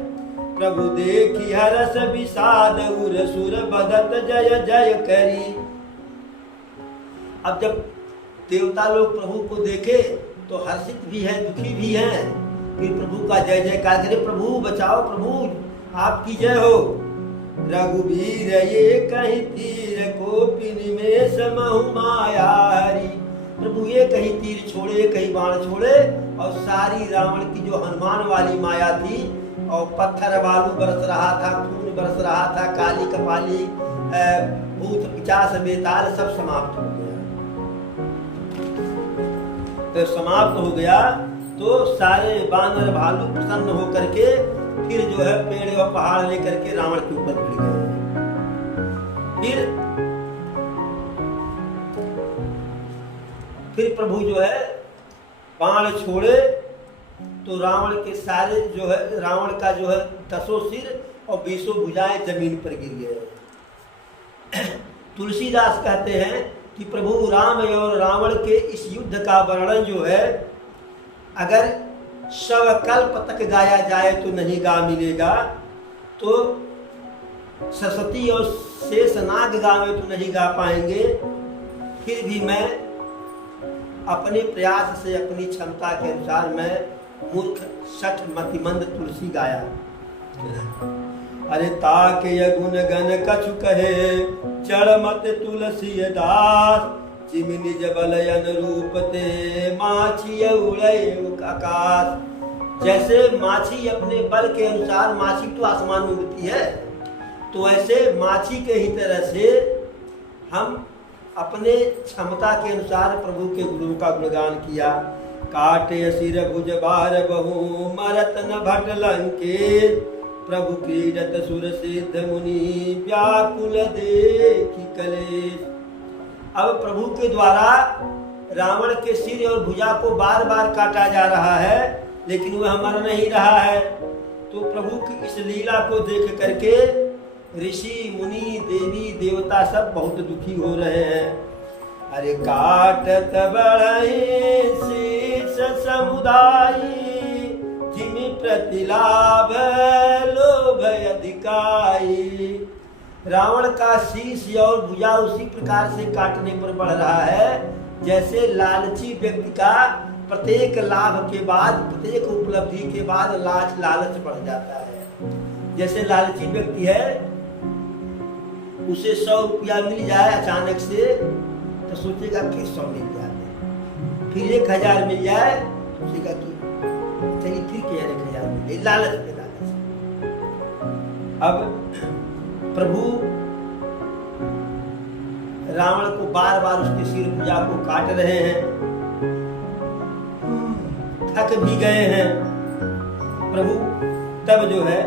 प्रभु देखी हरस विषाद उर सुर बदत जय जय करी। अब जब देवता लोग प्रभु को देखे तो हर्षित भी है दुखी भी हैं, फिर प्रभु का जय जयकार करे, प्रभु बचाओ, प्रभु आपकी जय हो। रघुवीर ये कहीं तीर कोपि निमेष महु माया हरि। प्रभु ये कहीं तीर छोड़े कहीं बाण छोड़े और सारी रावण की जो हनुमान वाली माया थी और पत्थर बालू बरस रहा था, खून बरस रहा था, काली कपाली भूत पिचास बेताल सब समाप्त हो गया। तो समाप्त हो गया तो सारे बानर भालू प्रसन्न होकर के फिर जो है पेड़ और पहाड़ लेकर के रावण के ऊपर भिड़ गए। फिर प्रभु जो है बाण छोड़े तो रावण के सारे जो है रावण का जो है 10 सिर और 20 भुजाएं जमीन पर गिर गए। तुलसीदास कहते हैं कि प्रभु राम और रावण के इस युद्ध का वर्णन जो है अगर शवकल्प तक गाया जाए तो नहीं गा मिलेगा, तो सरस्वती और शेषनाग गावे तो नहीं गा पाएंगे। फिर भी मैं अपने प्रयास से अपनी क्षमता के अनुसार मैं मूर्ख सठ मतिमंद तुलसी गाया। अरे ताके गुण गण कछु कहे चढ़ मत तुलसी दास चिमिनी जबलयन रूप ते माछी उड़े आकाश। जैसे माछी अपने बल के अनुसार माछी तो आसमान में उड़ती है, तो ऐसे माछी के ही तरह से हम अपने क्षमता के अनुसार प्रभु के गुरु का गुणगान किया। काटे सिर भुज बार बहु मरत न भट लंके प्रभु क्रीडत सुर सिद्ध मुनि व्याकुल देखी कलेश। अब प्रभु के द्वारा रावण के सिर और भुजा को बार बार काटा जा रहा है, लेकिन वह मर नहीं रहा है। तो प्रभु की इस लीला को देख करके ऋषि मुनि देवी देवता सब बहुत दुखी हो रहे हैं। अरे काटत बढ़ई शीर्ष समुदायी जिमि प्रतिलाभ लोभ अधिकाई। रावण का शीश और भुजा उसी प्रकार से काटने पर बढ़ रहा है जैसे लालची व्यक्ति का प्रत्येक लाभ के बाद प्रत्येक उपलब्धि के बाद लालच बढ़ जाता है। जैसे लालची व्यक्ति है, उसे 100 रुपया मिल जाए अचानक से तो सोचेगा कि 100 मिल जाए, फिर 1000 मिल जाए तो सोचेगा कि चलिए फिर क्या 1000 मिल जाए, लालच में लालच। अब प्रभु रावण को बार बार उसके सिर भुजा को काट रहे हैं, थक भी गए हैं। प्रभु तब जो है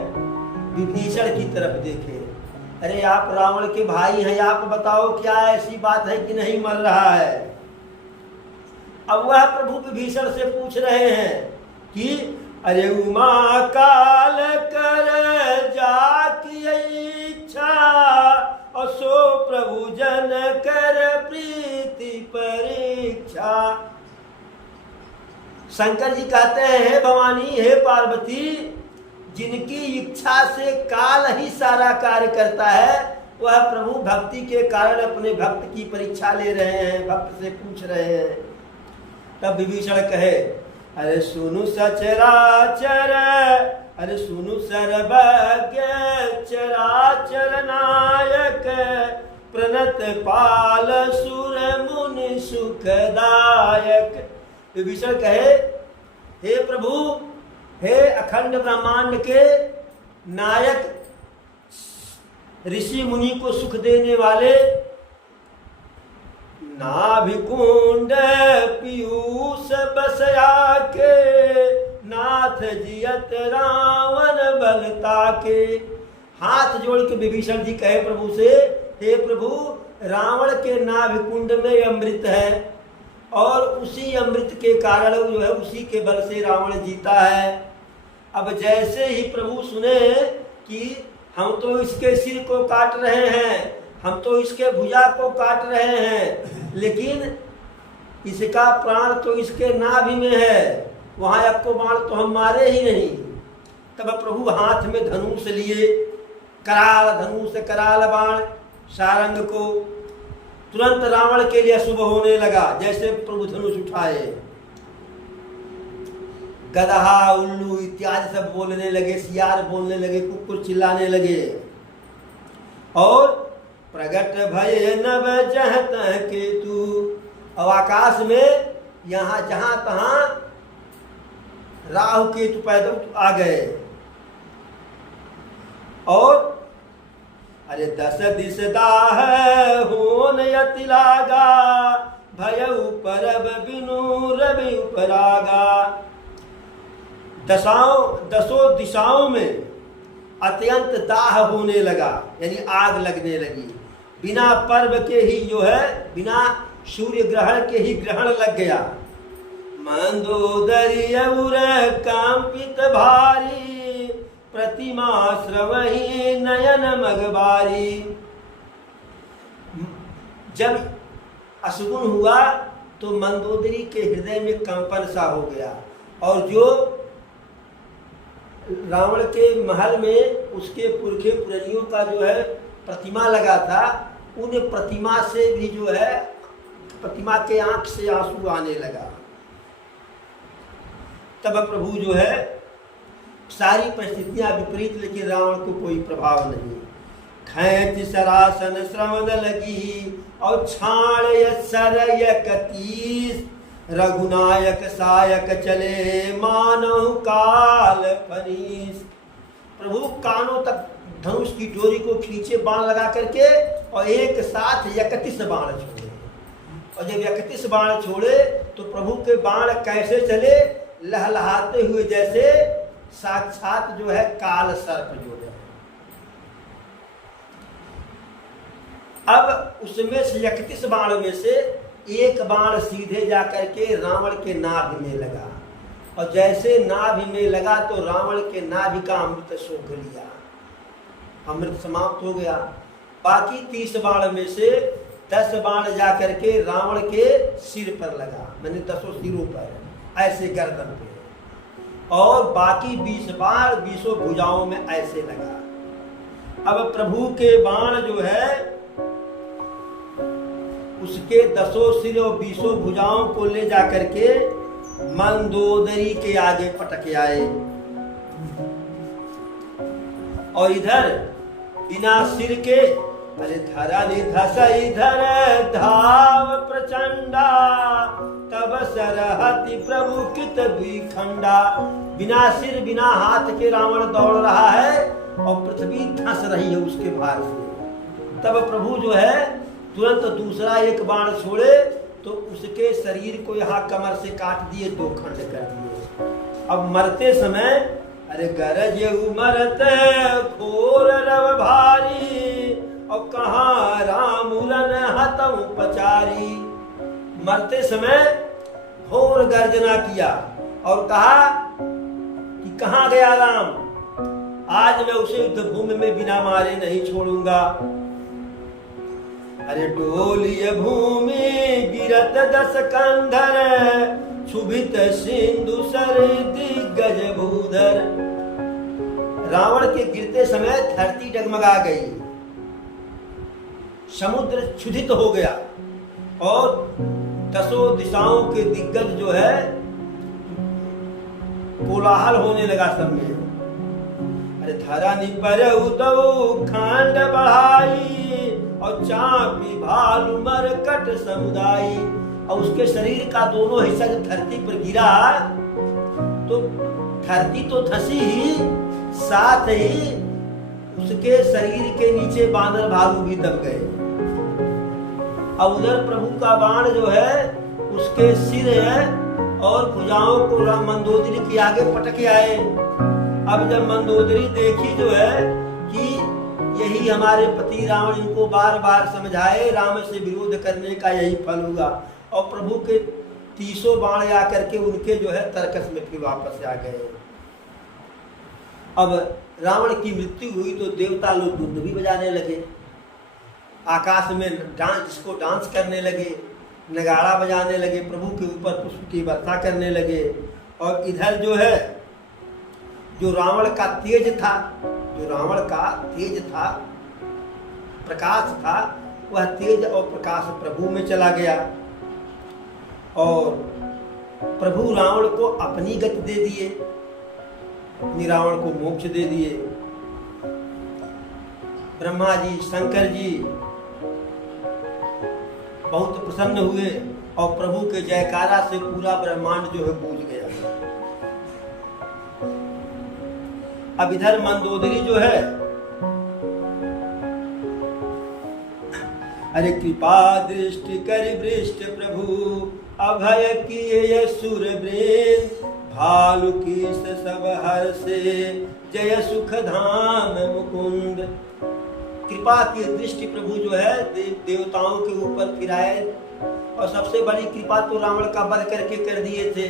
विभीषण की तरफ देखे, अरे आप रावण के भाई हैं, आप बताओ क्या ऐसी बात है कि नहीं मर रहा है। अब वह प्रभु विभीषण से पूछ रहे हैं कि अरे उमा काल कर जा की इच्छा और सो प्रभु पूजन कर प्रीति परीक्षा। शंकर जी कहते हैं, हे भवानी, हे पार्वती, जिनकी इच्छा से काल ही सारा कार्य करता है, वह प्रभु भक्ति के कारण अपने भक्त की परीक्षा ले रहे हैं, भक्त से पूछ रहे हैं। तब विभीषण कहे, अरे सुनु सचराचर, अरे सुनु सर्वज्ञ चराचर नायक, प्रणत पाल सुर मुनि सुखदायक। विभीषण कहे, हे प्रभु, हे अखंड ब्रह्मांड के नायक, ऋषि मुनि को सुख देने वाले, नाभिकुंड पीयूष बसया के, नाथ जियत रावण बलता के। हाथ जोड़ के विभीषण जी कहे प्रभु से, हे प्रभु, रावण के नाभिकुंड में अमृत है और उसी अमृत के कारण जो है, उसी के बल से रावण जीता है। अब जैसे ही प्रभु सुने कि हम तो इसके सिर को काट रहे हैं, हम तो इसके भुजा को काट रहे हैं, लेकिन इसका प्राण तो इसके नाभि में है, वहां एक को बाण तो हम मारे ही नहीं। तब प्रभु हाथ में धनुष लिए, कराल धनुष कराल बाण सारंग को, तुरंत रावण के लिए शुभ होने लगा। जैसे प्रभु धनुष उठाए, गदहा उल्लू इत्यादि सब बोलने लगे, सियार बोलने लगे, कुकुर चिल्लाने लगे। और प्रगट भय नभ जहत केतु, अब आकाश में यहाँ जहां तहां राहु केतु पैदा आ गए। और अरे 10 दिस दाह होन यति लागा, भयउ परब बिनु रवि उपरागा। दसों दिशाओं में अत्यंत दाह होने लगा, यानी आग लगने लगी। बिना पर्व के ही जो है, बिना सूर्य ग्रहण के ही ग्रहण लग गया। मंदोदरी कांपित भारी, प्रतिमा श्रवही नयन मगबारी। जब अशुगुन हुआ तो मंदोदरी के हृदय में कंपन सा हो गया, और जो रावण के महल में उसके पुरखे पुरनियों का जो है प्रतिमा लगा था, उन प्रतिमा से भी जो है, प्रतिमा के आंख से आंसू आने लगा। तब प्रभु जो है, सारी परिस्थितियां विपरीत, लेकिन रावण को कोई प्रभाव नहीं। खैच सरासन श्रवण लगी, और छाण सरय कतीस, रघुनायक सायक चले मानव काल फनीस। प्रभु कानों तक धनुष की डोरी को खींचे बाण लगा करके, और एक साथ 31 बाण छोड़े। और जब 31 बाण छोड़े तो प्रभु के बाण कैसे चले, लहलहाते हुए, जैसे साक्षात जो है काल सर्प जो है। अब उसमें से 31 बाण में से एक बाण सीधे जाकर के रावण के नाभि में लगा, और जैसे नाभि में लगा तो रावण के नाभि का अमृत सोख लिया, अमृत समाप्त हो गया। बाकी 30 बाण में से 10 बाण जाकर के रावण के सिर पर लगा, मैंने 10 सिरों पर, ऐसे गर्दन पे, और बाकी 20 बाण 20 भुजाओं में ऐसे लगा। अब प्रभु के बाण जो है, उसके 10 सिर और 20 भुजाओं को ले जाकर के मंदोदरी के आगे पटक आए। और इधर बिना सिर के, अरे धरा निधस इधर धाव प्रचंडा, तब सरहति प्रभु कित द्विखंडा। बिना सिर बिना हाथ के रावण दौड़ रहा है, और पृथ्वी धंस रही है उसके भार से। तब प्रभु जो है तुरंत दूसरा एक बाण छोड़े, तो उसके शरीर को यहाँ कमर से काट दिए, 2 खंड कर दिए। अब मरते समय, अरे गरज मरत खोर रव भारी, और कहाँ रामुरन हतम पचारी। मरते समय घोर गर्जना किया और कहा कि कहाँ गया राम, आज मैं उसे युद्ध भूमि में बिना मारे नहीं छोड़ूंगा। अरे डोलिय भूमि गिरत दस कंधर, क्षुभित सिंधु सर दिग्गज भूधर। रावण के गिरते समय धरती डगमगा गई, समुद्र क्षुधित हो गया और दसों दिशाओं के दिग्गज जो है कोलाहल होने लगा सब में। अरे धरनी पर उदऊ खंड बढ़ाई और चापी भालू मरकट समुदाई। और उसके शरीर का दोनों हिस्सा जब धरती पर गिरा तो धरती तो धसी ही, साथ ही उसके शरीर के नीचे बानर भालू भी दब गए। अब उधर प्रभु का बाण जो है उसके सिर है और भुजाओं को मंदोदरी के आगे पटक आए। अब जब मंदोदरी देखी जो है कि यही हमारे पति रावण इनको बार बार समझाए, राम से विरोध करने का यही फल हुआ, और प्रभु के 30 बाण आकर के उनके जो है तरकस में फिर वापस आ गए। अब रावण की मृत्यु हुई तो देवता लोग धुन भी बजाने लगे, आकाश में जिसको डांस करने लगे, नगाड़ा बजाने लगे, प्रभु के ऊपर पुष्प की वर्षा करने लगे। और इधर जो है जो रावण का तेज था, प्रकाश था, वह तेज और प्रकाश प्रभु में चला गया और प्रभु रावण को अपनी गति दे दिए, निरावण को मोक्ष दे दिए। ब्रह्मा जी, शंकर जी बहुत प्रसन्न हुए और प्रभु के जयकारा से पूरा ब्रह्मांड जो है गूंज गया। अब इधर मंदोदरी जो है, अरे कृपा दृष्टि कर वृष्ट प्रभु, अभय किए सुर वृंद, भालु की सब हर से, जय सुख धाम मुकुंद। कृपा की दृष्टि प्रभु जो है देवताओं के ऊपर फिराए, और सबसे बड़ी कृपा तो रावण का वध करके कर दिए थे,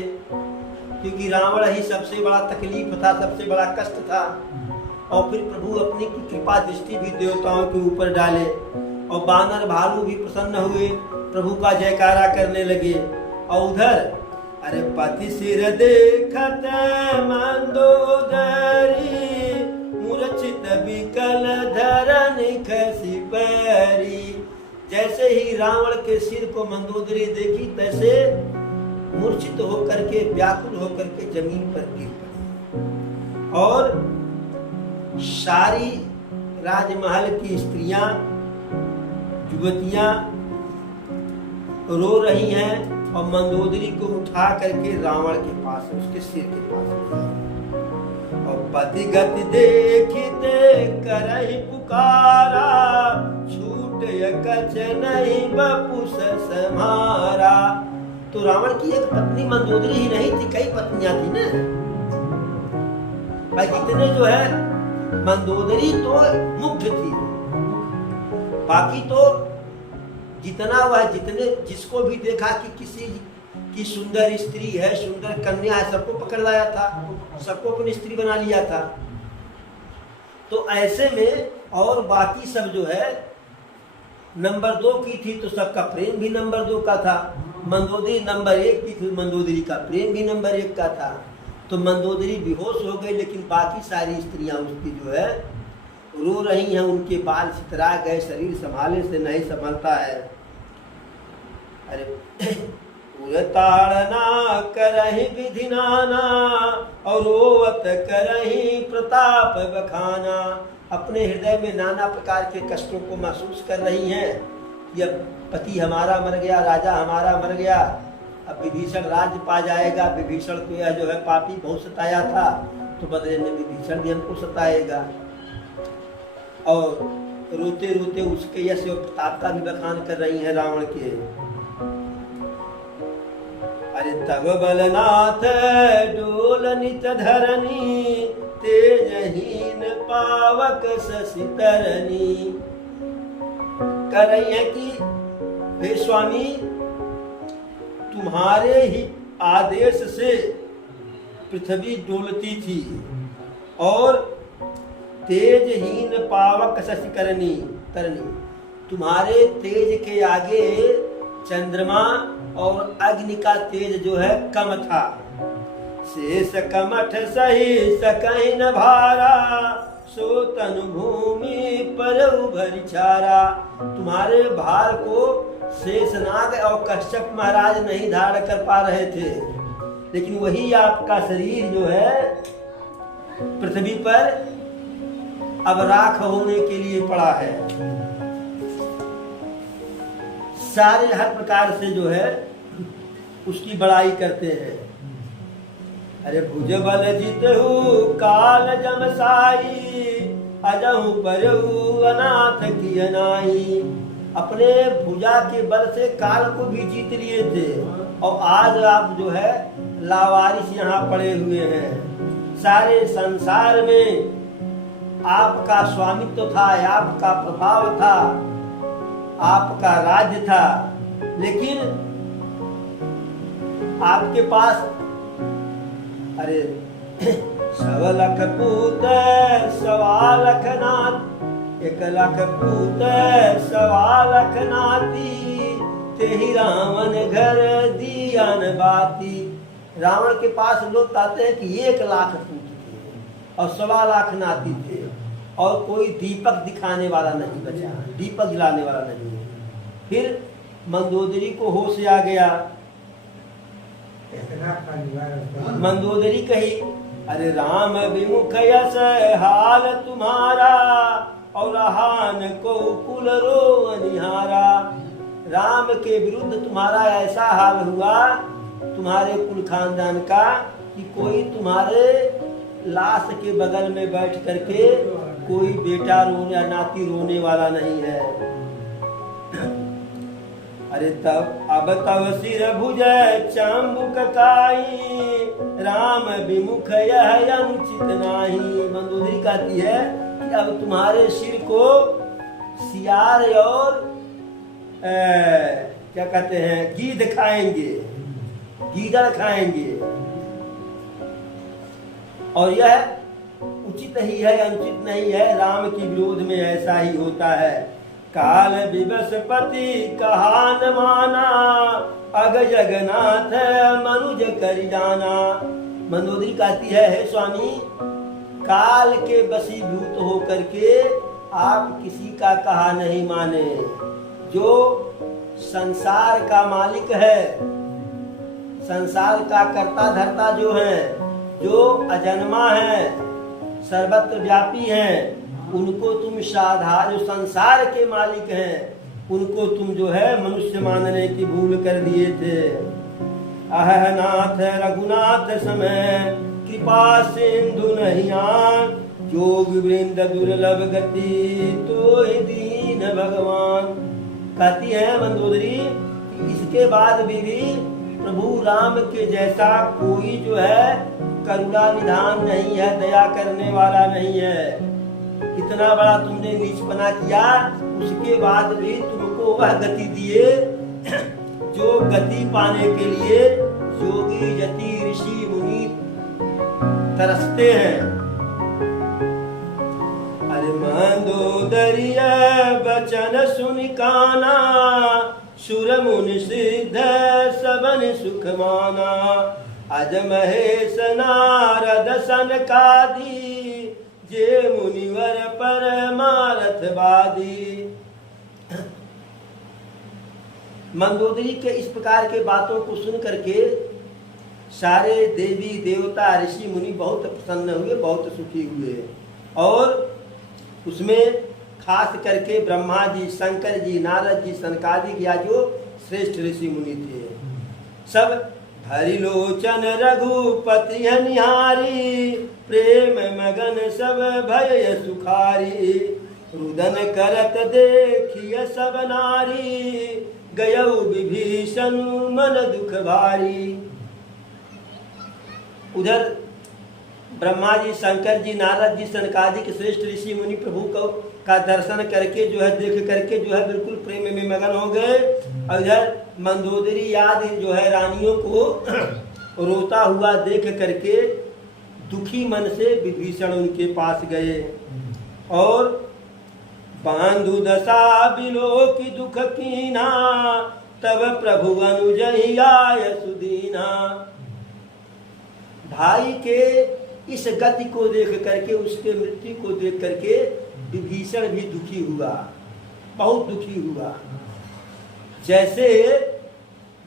क्योंकि रावण ही सबसे बड़ा तकलीफ था, सबसे बड़ा कष्ट था। और फिर प्रभु अपनी कृपा दृष्टि भी देवताओं के ऊपर डाले और बानर भालू भी प्रसन्न हुए, प्रभु का जयकारा करने लगे। और उधर अरे पति सिर देखत मंदोदरी, मूर्छित विकल धरन खसी पैरी। जैसे ही रावण के सिर को मंदोदरी देखी, तैसे मूर्छित होकर के, व्याकुल होकर के जमीन पर गिर पड़ी। और सारी राजमहल की स्त्रियां, युवतियां रो रही हैं और मंदोदरी को उठा करके रावण के पास, उसके सिर के पास ले आई। और पति गति देखते करहि पुकारा, छूट कछ नहीं बपुस समारा। तो रावण की एक पत्नी मंदोदरी ही नहीं थी, कई पत्नियां थी ना भाई। इतने जो है मंदोदरी तो मुग्ध थी, बाकी तो जितना वह जिसको भी देखा कि किसी की सुंदर स्त्री है, सुंदर कन्या है, सबको पकड़ लाया था, सबको अपनी स्त्री बना लिया था। तो ऐसे में और बाकी सब जो है नंबर 2 की थी, तो सबका प्रेम भी नंबर 2 का था। मंदोदरी नंबर 1 की थी, मंदोदरी का प्रेम भी नंबर 1 का था। तो मंदोदरी बेहोश हो गई, लेकिन बाकी सारी स्त्रियां उसकी जो है रो रही हैं, उनके बाल छितरा गए, शरीर संभाले से नहीं संभलता है। अरे ताड़ना करहि विधि नाना, और रोवत करहि प्रताप बखाना। अपने हृदय में नाना प्रकार के कष्टों को महसूस कर रही हैं कि अब पति हमारा मर गया, राजा हमारा मर गया, अब विभीषण राज्य पा जाएगा। विभीषण को यह जो है पापी बहुत सताया था, तो बदले में विभीषण भी हमको सताएगा। और रोते रोते उसके यश और प्रताप का भी बखान कर रही है रावण के। अरे तब बलनाथ डोल नित धरनी, तेजहीन पावक शशि तरनी। कह रही है कि हे स्वामी, तुम्हारे ही आदेश से पृथ्वी डोलती थी और तेजहीन पावक शशि तरनी, तुम्हारे तेज के आगे चंद्रमा और अग्नि का तेज जो है कम था। शेष कमठ सही सकहि न भारा, सो तनु भूमि पर उभरि छारा। तुम्हारे भार को शेषनाग और कश्यप महाराज नहीं धारण कर पा रहे थे, लेकिन वही आपका शरीर जो है पृथ्वी पर अब राख होने के लिए पड़ा है। सारे हर प्रकार से जो है उसकी बड़ाई करते हैं। अरे भुज बल जितहु काल जमसाई, अजहु परहु अनाथ की अनाई। अपने भुजा के बल से काल को भी जीत लिए थे और आज आप जो है लावारिस यहाँ पड़े हुए हैं। सारे संसार में आपका स्वामित्व था, आपका प्रभाव था, आपका राज्य था, लेकिन आपके पास अरे सवलख पूत सवालख नाथ, 1 लाख पूत सवालख नाती, तेहि रावण घर दियान बाती। रावण के पास लोग कहते हैं कि 1 लाख पूत थे और 1.25 लाख नाती थे और कोई दीपक दिखाने वाला नहीं बचा, दीपक जलाने वाला नहीं। फिर मंदोदरी को होश आ गया। मंदोदरी कही, अरे राम विमुख यस हाल तुम्हारा, और हान को कुल रो अनिहारा। राम के विरुद्ध तुम्हारा ऐसा हाल हुआ तुम्हारे कुल खानदान का कि कोई तुम्हारे लाश के बगल में बैठ करके कोई बेटा रोने या नाती रोने वाला नहीं है। अरे तब अब तब सिर भुज चाम्बुक काई, राम विमुख यह अनुचित नाही। मंदोदरी कहती है कि अब तुम्हारे सिर को सियार और क्या कहते हैं गीद खाएंगे, गीदड़ खाएंगे, और यह उचित ही है, अनुचित नहीं है। राम के विरोध में ऐसा ही होता है। काल विवस्पति कहा न माना, अग जगन्नाथ मनुज कर जाना। मंदोदरी कहती है, हे स्वामी, काल के वशीभूत होकर के आप किसी का कहा नहीं माने। जो संसार का मालिक है, संसार का कर्ता धर्ता जो है, जो अजन्मा है, सर्वत्र व्यापी है, उनको तुम जो संसार के मालिक हैं, उनको तुम जो है मनुष्य मानने की भूल कर दिए थे। अहनाथ रघुनाथ समय कृपा सिंधु नहियान, जोग वृंद दुर्लभ गति तो ही दीन भगवान। कहती है मंदोदरी, इसके बाद भी प्रभु राम के जैसा कोई जो है करुणा निधान नहीं है, दया करने वाला नहीं है। इतना बड़ा तुमने नीचपना किया, उसके बाद भी तुमको वह गति दिए जो गति पाने के लिए योगी यति ऋषि मुनि तरसते हैं। अरे मंदोदरिया बचन सुन काना, सुर मुनि सिद्ध सबन सुख माना। अज महेश नारद सनकादि, जे मुनिवर परमारथ वादी। मंदोदरी के इस प्रकार के बातों को सुन करके सारे देवी देवता ऋषि मुनि बहुत प्रसन्न हुए, बहुत सुखी हुए। और उसमें खास करके ब्रह्मा जी, शंकर जी, नारद जी, सनकादि या जो श्रेष्ठ ऋषि मुनि थे, सब हरि लोचन रघुपति निहारी, प्रेम मगन सब भय सुखारी। रुदन करत देखिय सब नारी, गयउ विभीषण मन दुख भारी। उधर ब्रह्मा जी, शंकर जी, नारद जी, सनकादि के श्रेष्ठ ऋषि मुनि प्रभु को का दर्शन करके जो है, देख करके जो है बिल्कुल प्रेम में मगन हो गए। और इधर मंदोदरी आदि जो है रानियों को रोता हुआ देख करके दुखी मन से विभीषण उनके पास गए और बंधु दशा बिलो की दुख कीना, तब प्रभु अनुजहि आय सुदीना। भाई के इस गति को देख करके, उसके मृत्यु को देख करके विभीषण भी दुखी हुआ, बहुत दुखी हुआ। जैसे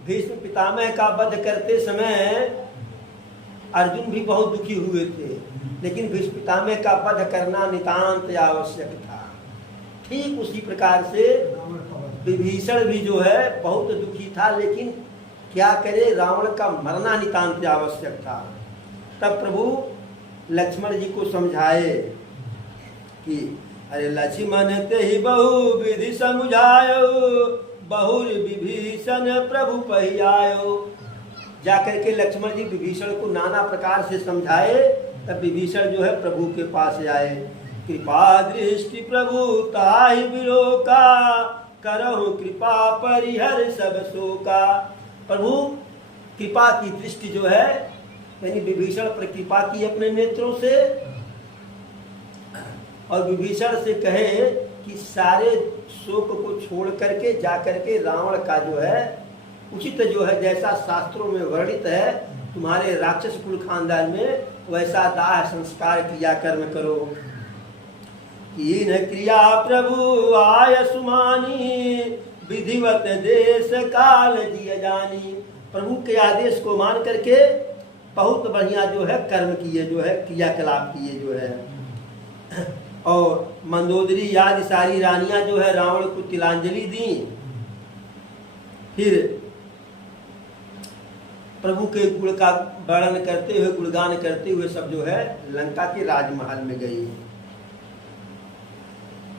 भीष्म पितामह का वध करते समय अर्जुन भी बहुत दुखी हुए थे, लेकिन भीष्म पितामह का वध करना नितांत आवश्यक था। ठीक उसी प्रकार से विभीषण भी जो है बहुत दुखी था, लेकिन क्या करे, रावण का मरना नितांत आवश्यक था। तब प्रभु लक्ष्मण जी को समझाए कि अरे लक्ष्मण ते ही बहु विधि समझायो, बहुर विभीषण प्रभु पहियायो। जाकर के लक्ष्मण जी विभीषण को नाना प्रकार से समझाए। तब विभीषण जो है प्रभु के पास आए। कृपा दृष्टि प्रभु ताहि विलोका, करहु कृपा परिहर सब शोका। प्रभु कृपा की दृष्टि जो है, यानी विभीषण पर कृपा की अपने नेत्रों से, और विभीषण से कहे कि सारे शोक को छोड़ करके जा करके रावण का जो है उचित जो है, जैसा शास्त्रों में वर्णित है तुम्हारे राक्षस कुल खानदान में, वैसा दाह संस्कार क्रिया कर्म करो। कीन क्रिया प्रभु आय सुमानी, विधिवत देश काल जिय जानी। प्रभु के आदेश को मान करके बहुत बढ़िया जो है कर्म किए, जो है क्रियाकलाप किए जो है। और मंदोदरी आदि सारी रानियां जो है रावण को तिलांजलि दी। फिर प्रभु के गुण का वर्णन करते हुए, गुणगान करते हुए सब जो है लंका के राजमहल में गई।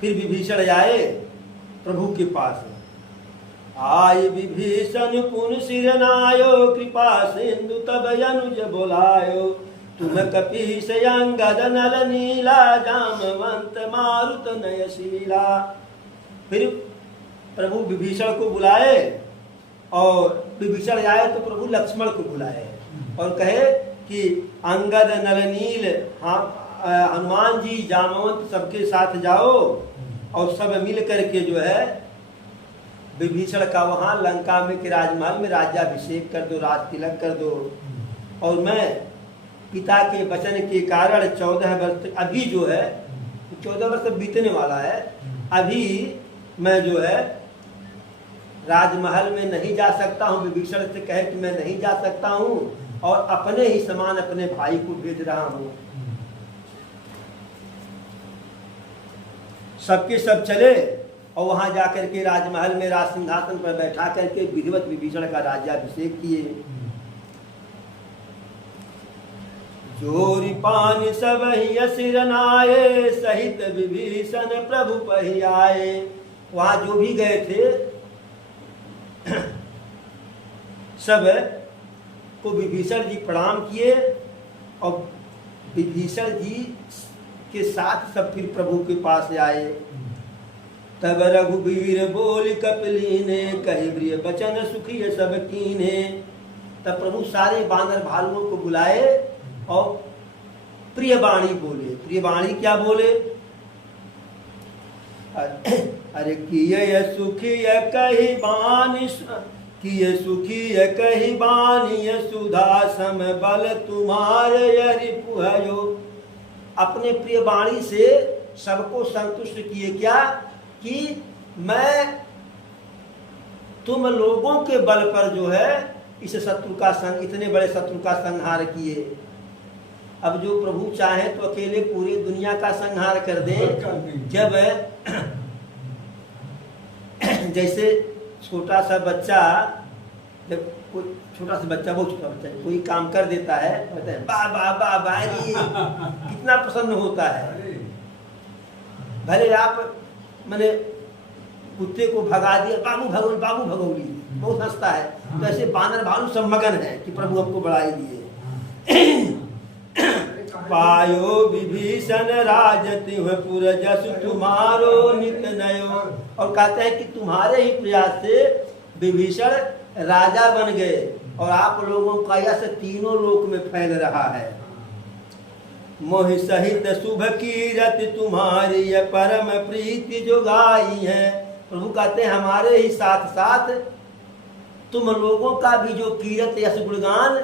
फिर विभीषण आए प्रभु के पास। आय विभीषण पुन सिर नायो, कृपा सिंधु तब अनुज बोलायो। तुम कपीस अंगद नल नीला, जामवंत मारुत नयशीला। फिर प्रभु विभीषण को बुलाए, और विभीषण आए तो प्रभु लक्ष्मण को बुलाए और कहे कि अंगद नल नील, हनुमान जी जामवंत सबके साथ जाओ, और सब मिल करके जो है विभीषण का वहां लंका में के राजमहल में राज्याभिषेक कर दो, राज तिलक कर दो। और मैं पिता के वचन के कारण 14 वर्ष, अभी जो है 14 वर्ष बीतने वाला है, अभी मैं जो है राजमहल में नहीं जा सकता हूँ। विभीषण से कहे कि मैं नहीं जा सकता हूँ, और अपने ही समान अपने भाई को भेज रहा हूँ। सबके सब चले, और वहां जाकर के राजमहल में राज सिंहासन पर बैठा करके विधिवत विभीषण का राज्याभिषेक किए। जोरी पानी सब ही सिर नाये, सहित विभीषण प्रभु पहियाए। वहां जो भी गए थे सब को विभीषण जी प्रणाम किए, और विभीषण जी के साथ सब फिर प्रभु के पास आए। तब रघुवीर बोल कपिलीने, कहि प्रिय बचन सुखी सब कीने। तब प्रभु सारे बानर भालुओं को बुलाए और प्रिय वाणी बोले। प्रिय वाणी क्या बोले? अरे किए सुखी कही बानी, किए सुखी कही बानी, सुधा सम बल तुम्हारे रिपुहयो। अपने प्रिय वाणी से सबको संतुष्ट किए। क्या कि मैं तुम लोगों के बल पर जो है इस शत्रु का संग, इतने बड़े शत्रु का संहार किए। अब जो प्रभु चाहे तो अकेले पूरी दुनिया का संहार कर दे। जब जैसे छोटा सा बच्चा, जब कोई छोटा सा बच्चा, बहुत छोटा बच्चा कोई काम कर देता है, कहते हैं बा बा बा बारी, कितना प्रसन्न होता है। भले आप मैंने कुत्ते को भगा दिया, बाबू भगोली बाबू भगोली, बहुत हंसता है। तो ऐसे बानर भालू सब मगन है कि प्रभु हमको बढ़ाई दिए। पायो विभीषण राजति पुर जसु तुम्हारो नित नयो। और कहते हैं कि तुम्हारे ही प्रयास से विभीषण राजा बन गए, और आप लोगों का यश तीनों लोक में फैल रहा है। मोहि सहित शुभ कीरति तुम्हारी ये परम प्रीति जो गाई है। प्रभु कहते हैं हमारे ही साथ साथ तुम लोगों का भी जो कीरत यश गुणगान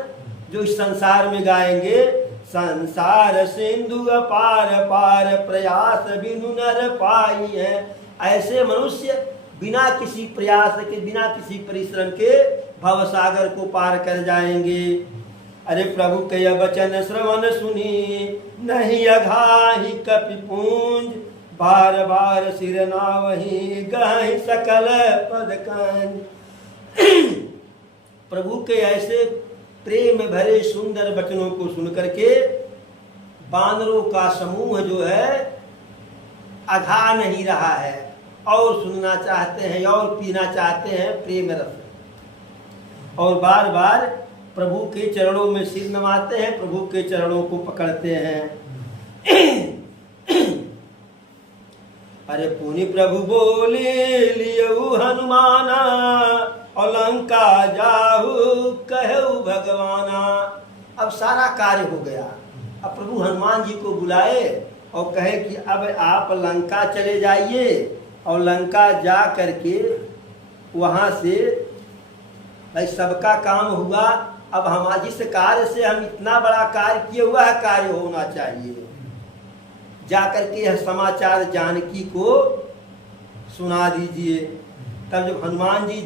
जो इस संसार में गाएंगे। संसार सिंधु अपार पार प्रयास बिनु नर पाई है। ऐसे मनुष्य बिना किसी प्रयास के बिना किसी परिश्रम के भवसागर को पार कर जाएंगे। अरे प्रभु के वचन श्रवण सुनी नहीं अघाही कपि पूंज बार बार सिर नावहि गहि सकल पद कंज। प्रभु के ऐसे प्रेम भरे सुंदर वचनों को सुनकर के बानरों का समूह जो है अघा नहीं रहा है और सुनना चाहते हैं और पीना चाहते हैं प्रेम रस। और बार बार प्रभु के चरणों में सिर नवाते हैं, प्रभु के चरणों को पकड़ते हैं। अरे पुनि प्रभु बोले लियऊ हनुमाना और लंका जाहू कहू भगवाना। अब सारा कार्य हो गया। अब प्रभु हनुमान जी को बुलाए और कहे कि अब आप लंका चले जाइए और लंका जा करके वहाँ से भाई सबका काम हुआ। अब हम जिस कार्य से हम इतना बड़ा कार्य किए हुआ है कार्य होना चाहिए। जाकर के यह समाचार जानकी को सुना दीजिए। तब जब हनुमान जी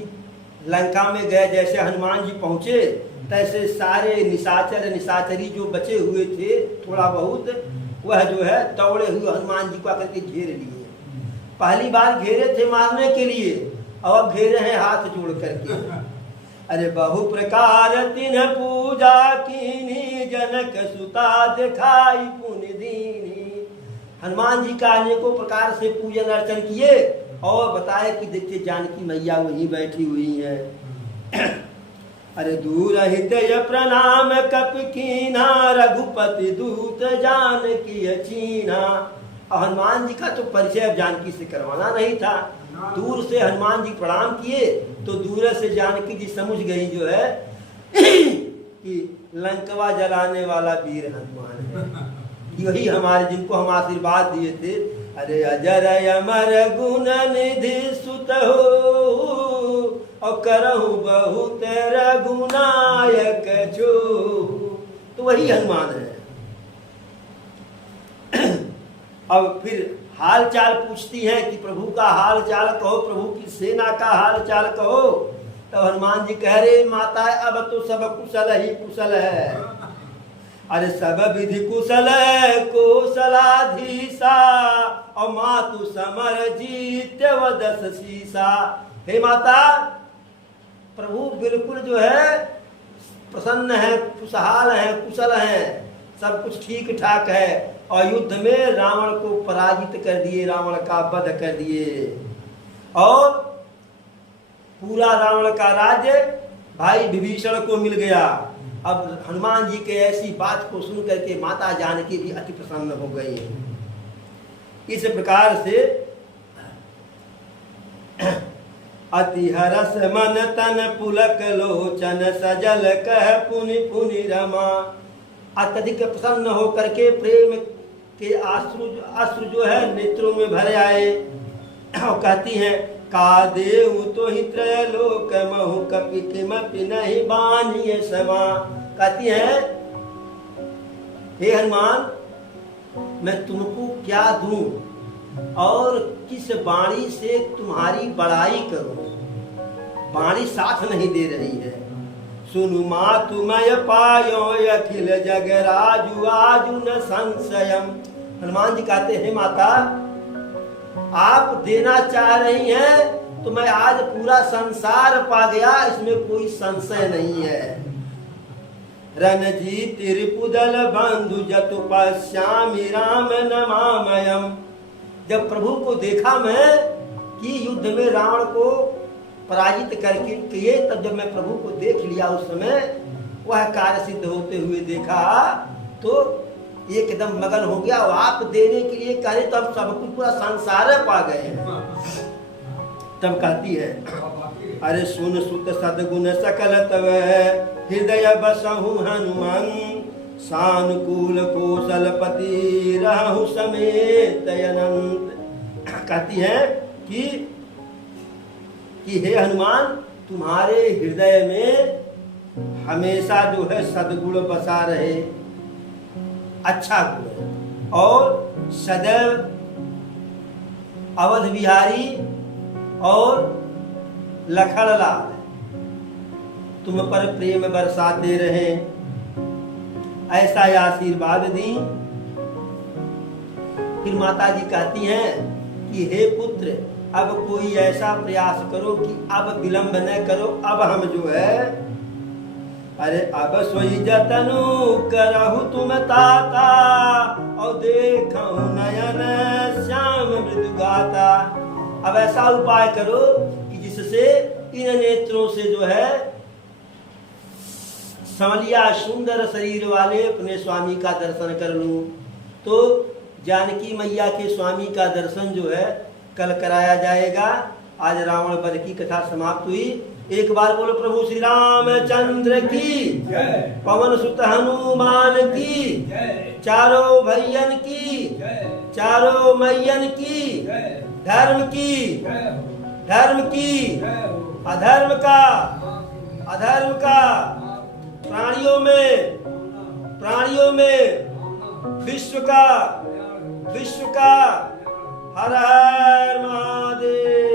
लंका में गए, जैसे हनुमान जी पहुँचे तैसे सारे निशाचर निशाचरी जो बचे हुए थे थोड़ा बहुत, वह जो है दौड़े हुए हनुमान जी को आकर के घेर लिए। पहली बार घेरे थे मारने के लिए और अब घेरे हैं हाथ जोड़ करके। अरे बहु प्रकार तिन्ह पूजा कीनी जनक सुता दिखाई पुण्य दीनी। हनुमान जी का अनेकों प्रकार से पूजन अर्चन किए और बताए कि देखिए जानकी मैया वहीं बैठी हुई है। अरे दूर हृदय प्रणाम कप कीना रघुपति दूत जानकी चीना। हनुमान जी का तो परिचय अब जानकी से करवाना नहीं था। दूर से हनुमान जी प्रणाम किए तो दूर से जानकी जी समझ गई जो है कि लंकवा जलाने वाला वीर हनुमान है, यही हमारे जिनको हम आशीर्वाद दिए थे। अरे अजर अमर गुण निधि सुत हो और करहु बहुत रघुनायक जो, तो वही हनुमान है। अब फिर हाल चाल पूछती है कि प्रभु का हाल चाल कहो, प्रभु की सेना का हाल चाल कहो। तो हनुमान जी कह रहे माता अब तो सब कुशल ही कुशल है। अरे सब विधि कुशल है कौशलाधीशा और मातु समर जीत वदस शीशा। हे माता प्रभु बिल्कुल जो है प्रसन्न है, खुशहाल है, कुशल है, सब कुछ ठीक ठाक है। और युद्ध में रावण को पराजित कर दिए, रावण का वध कर दिए और पूरा रावण का राज्य भाई विभीषण को मिल गया। अब हनुमान जी के ऐसी बात को सुन करके माता जानकी भी अति प्रसन्न हो गई। इस प्रकार से अति हरस मन तन पुलक लोचन सजल कह पुनि पुनि रमा। अत्यधिक प्रसन्न होकर के प्रेम के अश्रु जो है नेत्रों में भरे आए और कहती हैं का देव तो ही त्रैलोक महु कपि किमपि नहीं बानिय समा। कहती हैं हे हनुमान मैं तुमको क्या दूं और किस वाणी से तुम्हारी बड़ाई करूं, वाणी साथ नहीं दे रही है। सुनु मातु मय पायो अखिल जग राजु आजु न संशयम। हनुमान जी कहते हैं माता आप देना चाह रही हैं तो मैं आज पूरा संसार पा गया, इसमें कोई संशय नहीं है। रणजीत रिपुदल बंधु जतु पश्यामि राम नमामयम। जब प्रभु को देखा मैं कि युद्ध में रावण को पराजित करके किए, तब जब मैं प्रभु को देख लिया उस समय वह कार्य सिद्ध होते हुए देखा तो एकदम मगन हो गया। और आप देने के लिए कह रहे तो हम सब कुछ पूरा संसार पा गए हैं। तब कहती है अरे सुन सुत सदगुण सकल तव हृदय बसहु हनुमान सानुकूल कौशलपति रहु समेत अनंत। कहती है कि हे हनुमान, तुम्हारे हृदय में हमेशा जो है सद्गुण बसा रहे, अच्छा गुण, और सदैव अवध बिहारी और लखनलाल तुम पर प्रेम बरसाते रहे, ऐसा आशीर्वाद दी। फिर माता जी कहती हैं कि हे पुत्र, अब कोई ऐसा प्रयास करो कि अब विलंब न करो, अब हम जो है अरे अब सोई जतनु करहु तुम ताता, और देखहु नयन श्याम मृदु गाता। अब ऐसा उपाय करो कि जिससे इन नेत्रों से जो है समलिया सुंदर शरीर वाले अपने स्वामी का दर्शन कर लूं। तो जानकी मैया के स्वामी का दर्शन जो है कल कराया जाएगा। आज रावण वध की कथा समाप्त हुई। एक बार बोलो प्रभु श्री रामचंद्र की जय, पवन सुत हनुमान की जय, चारों भैयन की जय, चारों मैयन की जय, धर्म की धर्म की अधर्म का प्राणियों में विश्व का हर हर महादेव।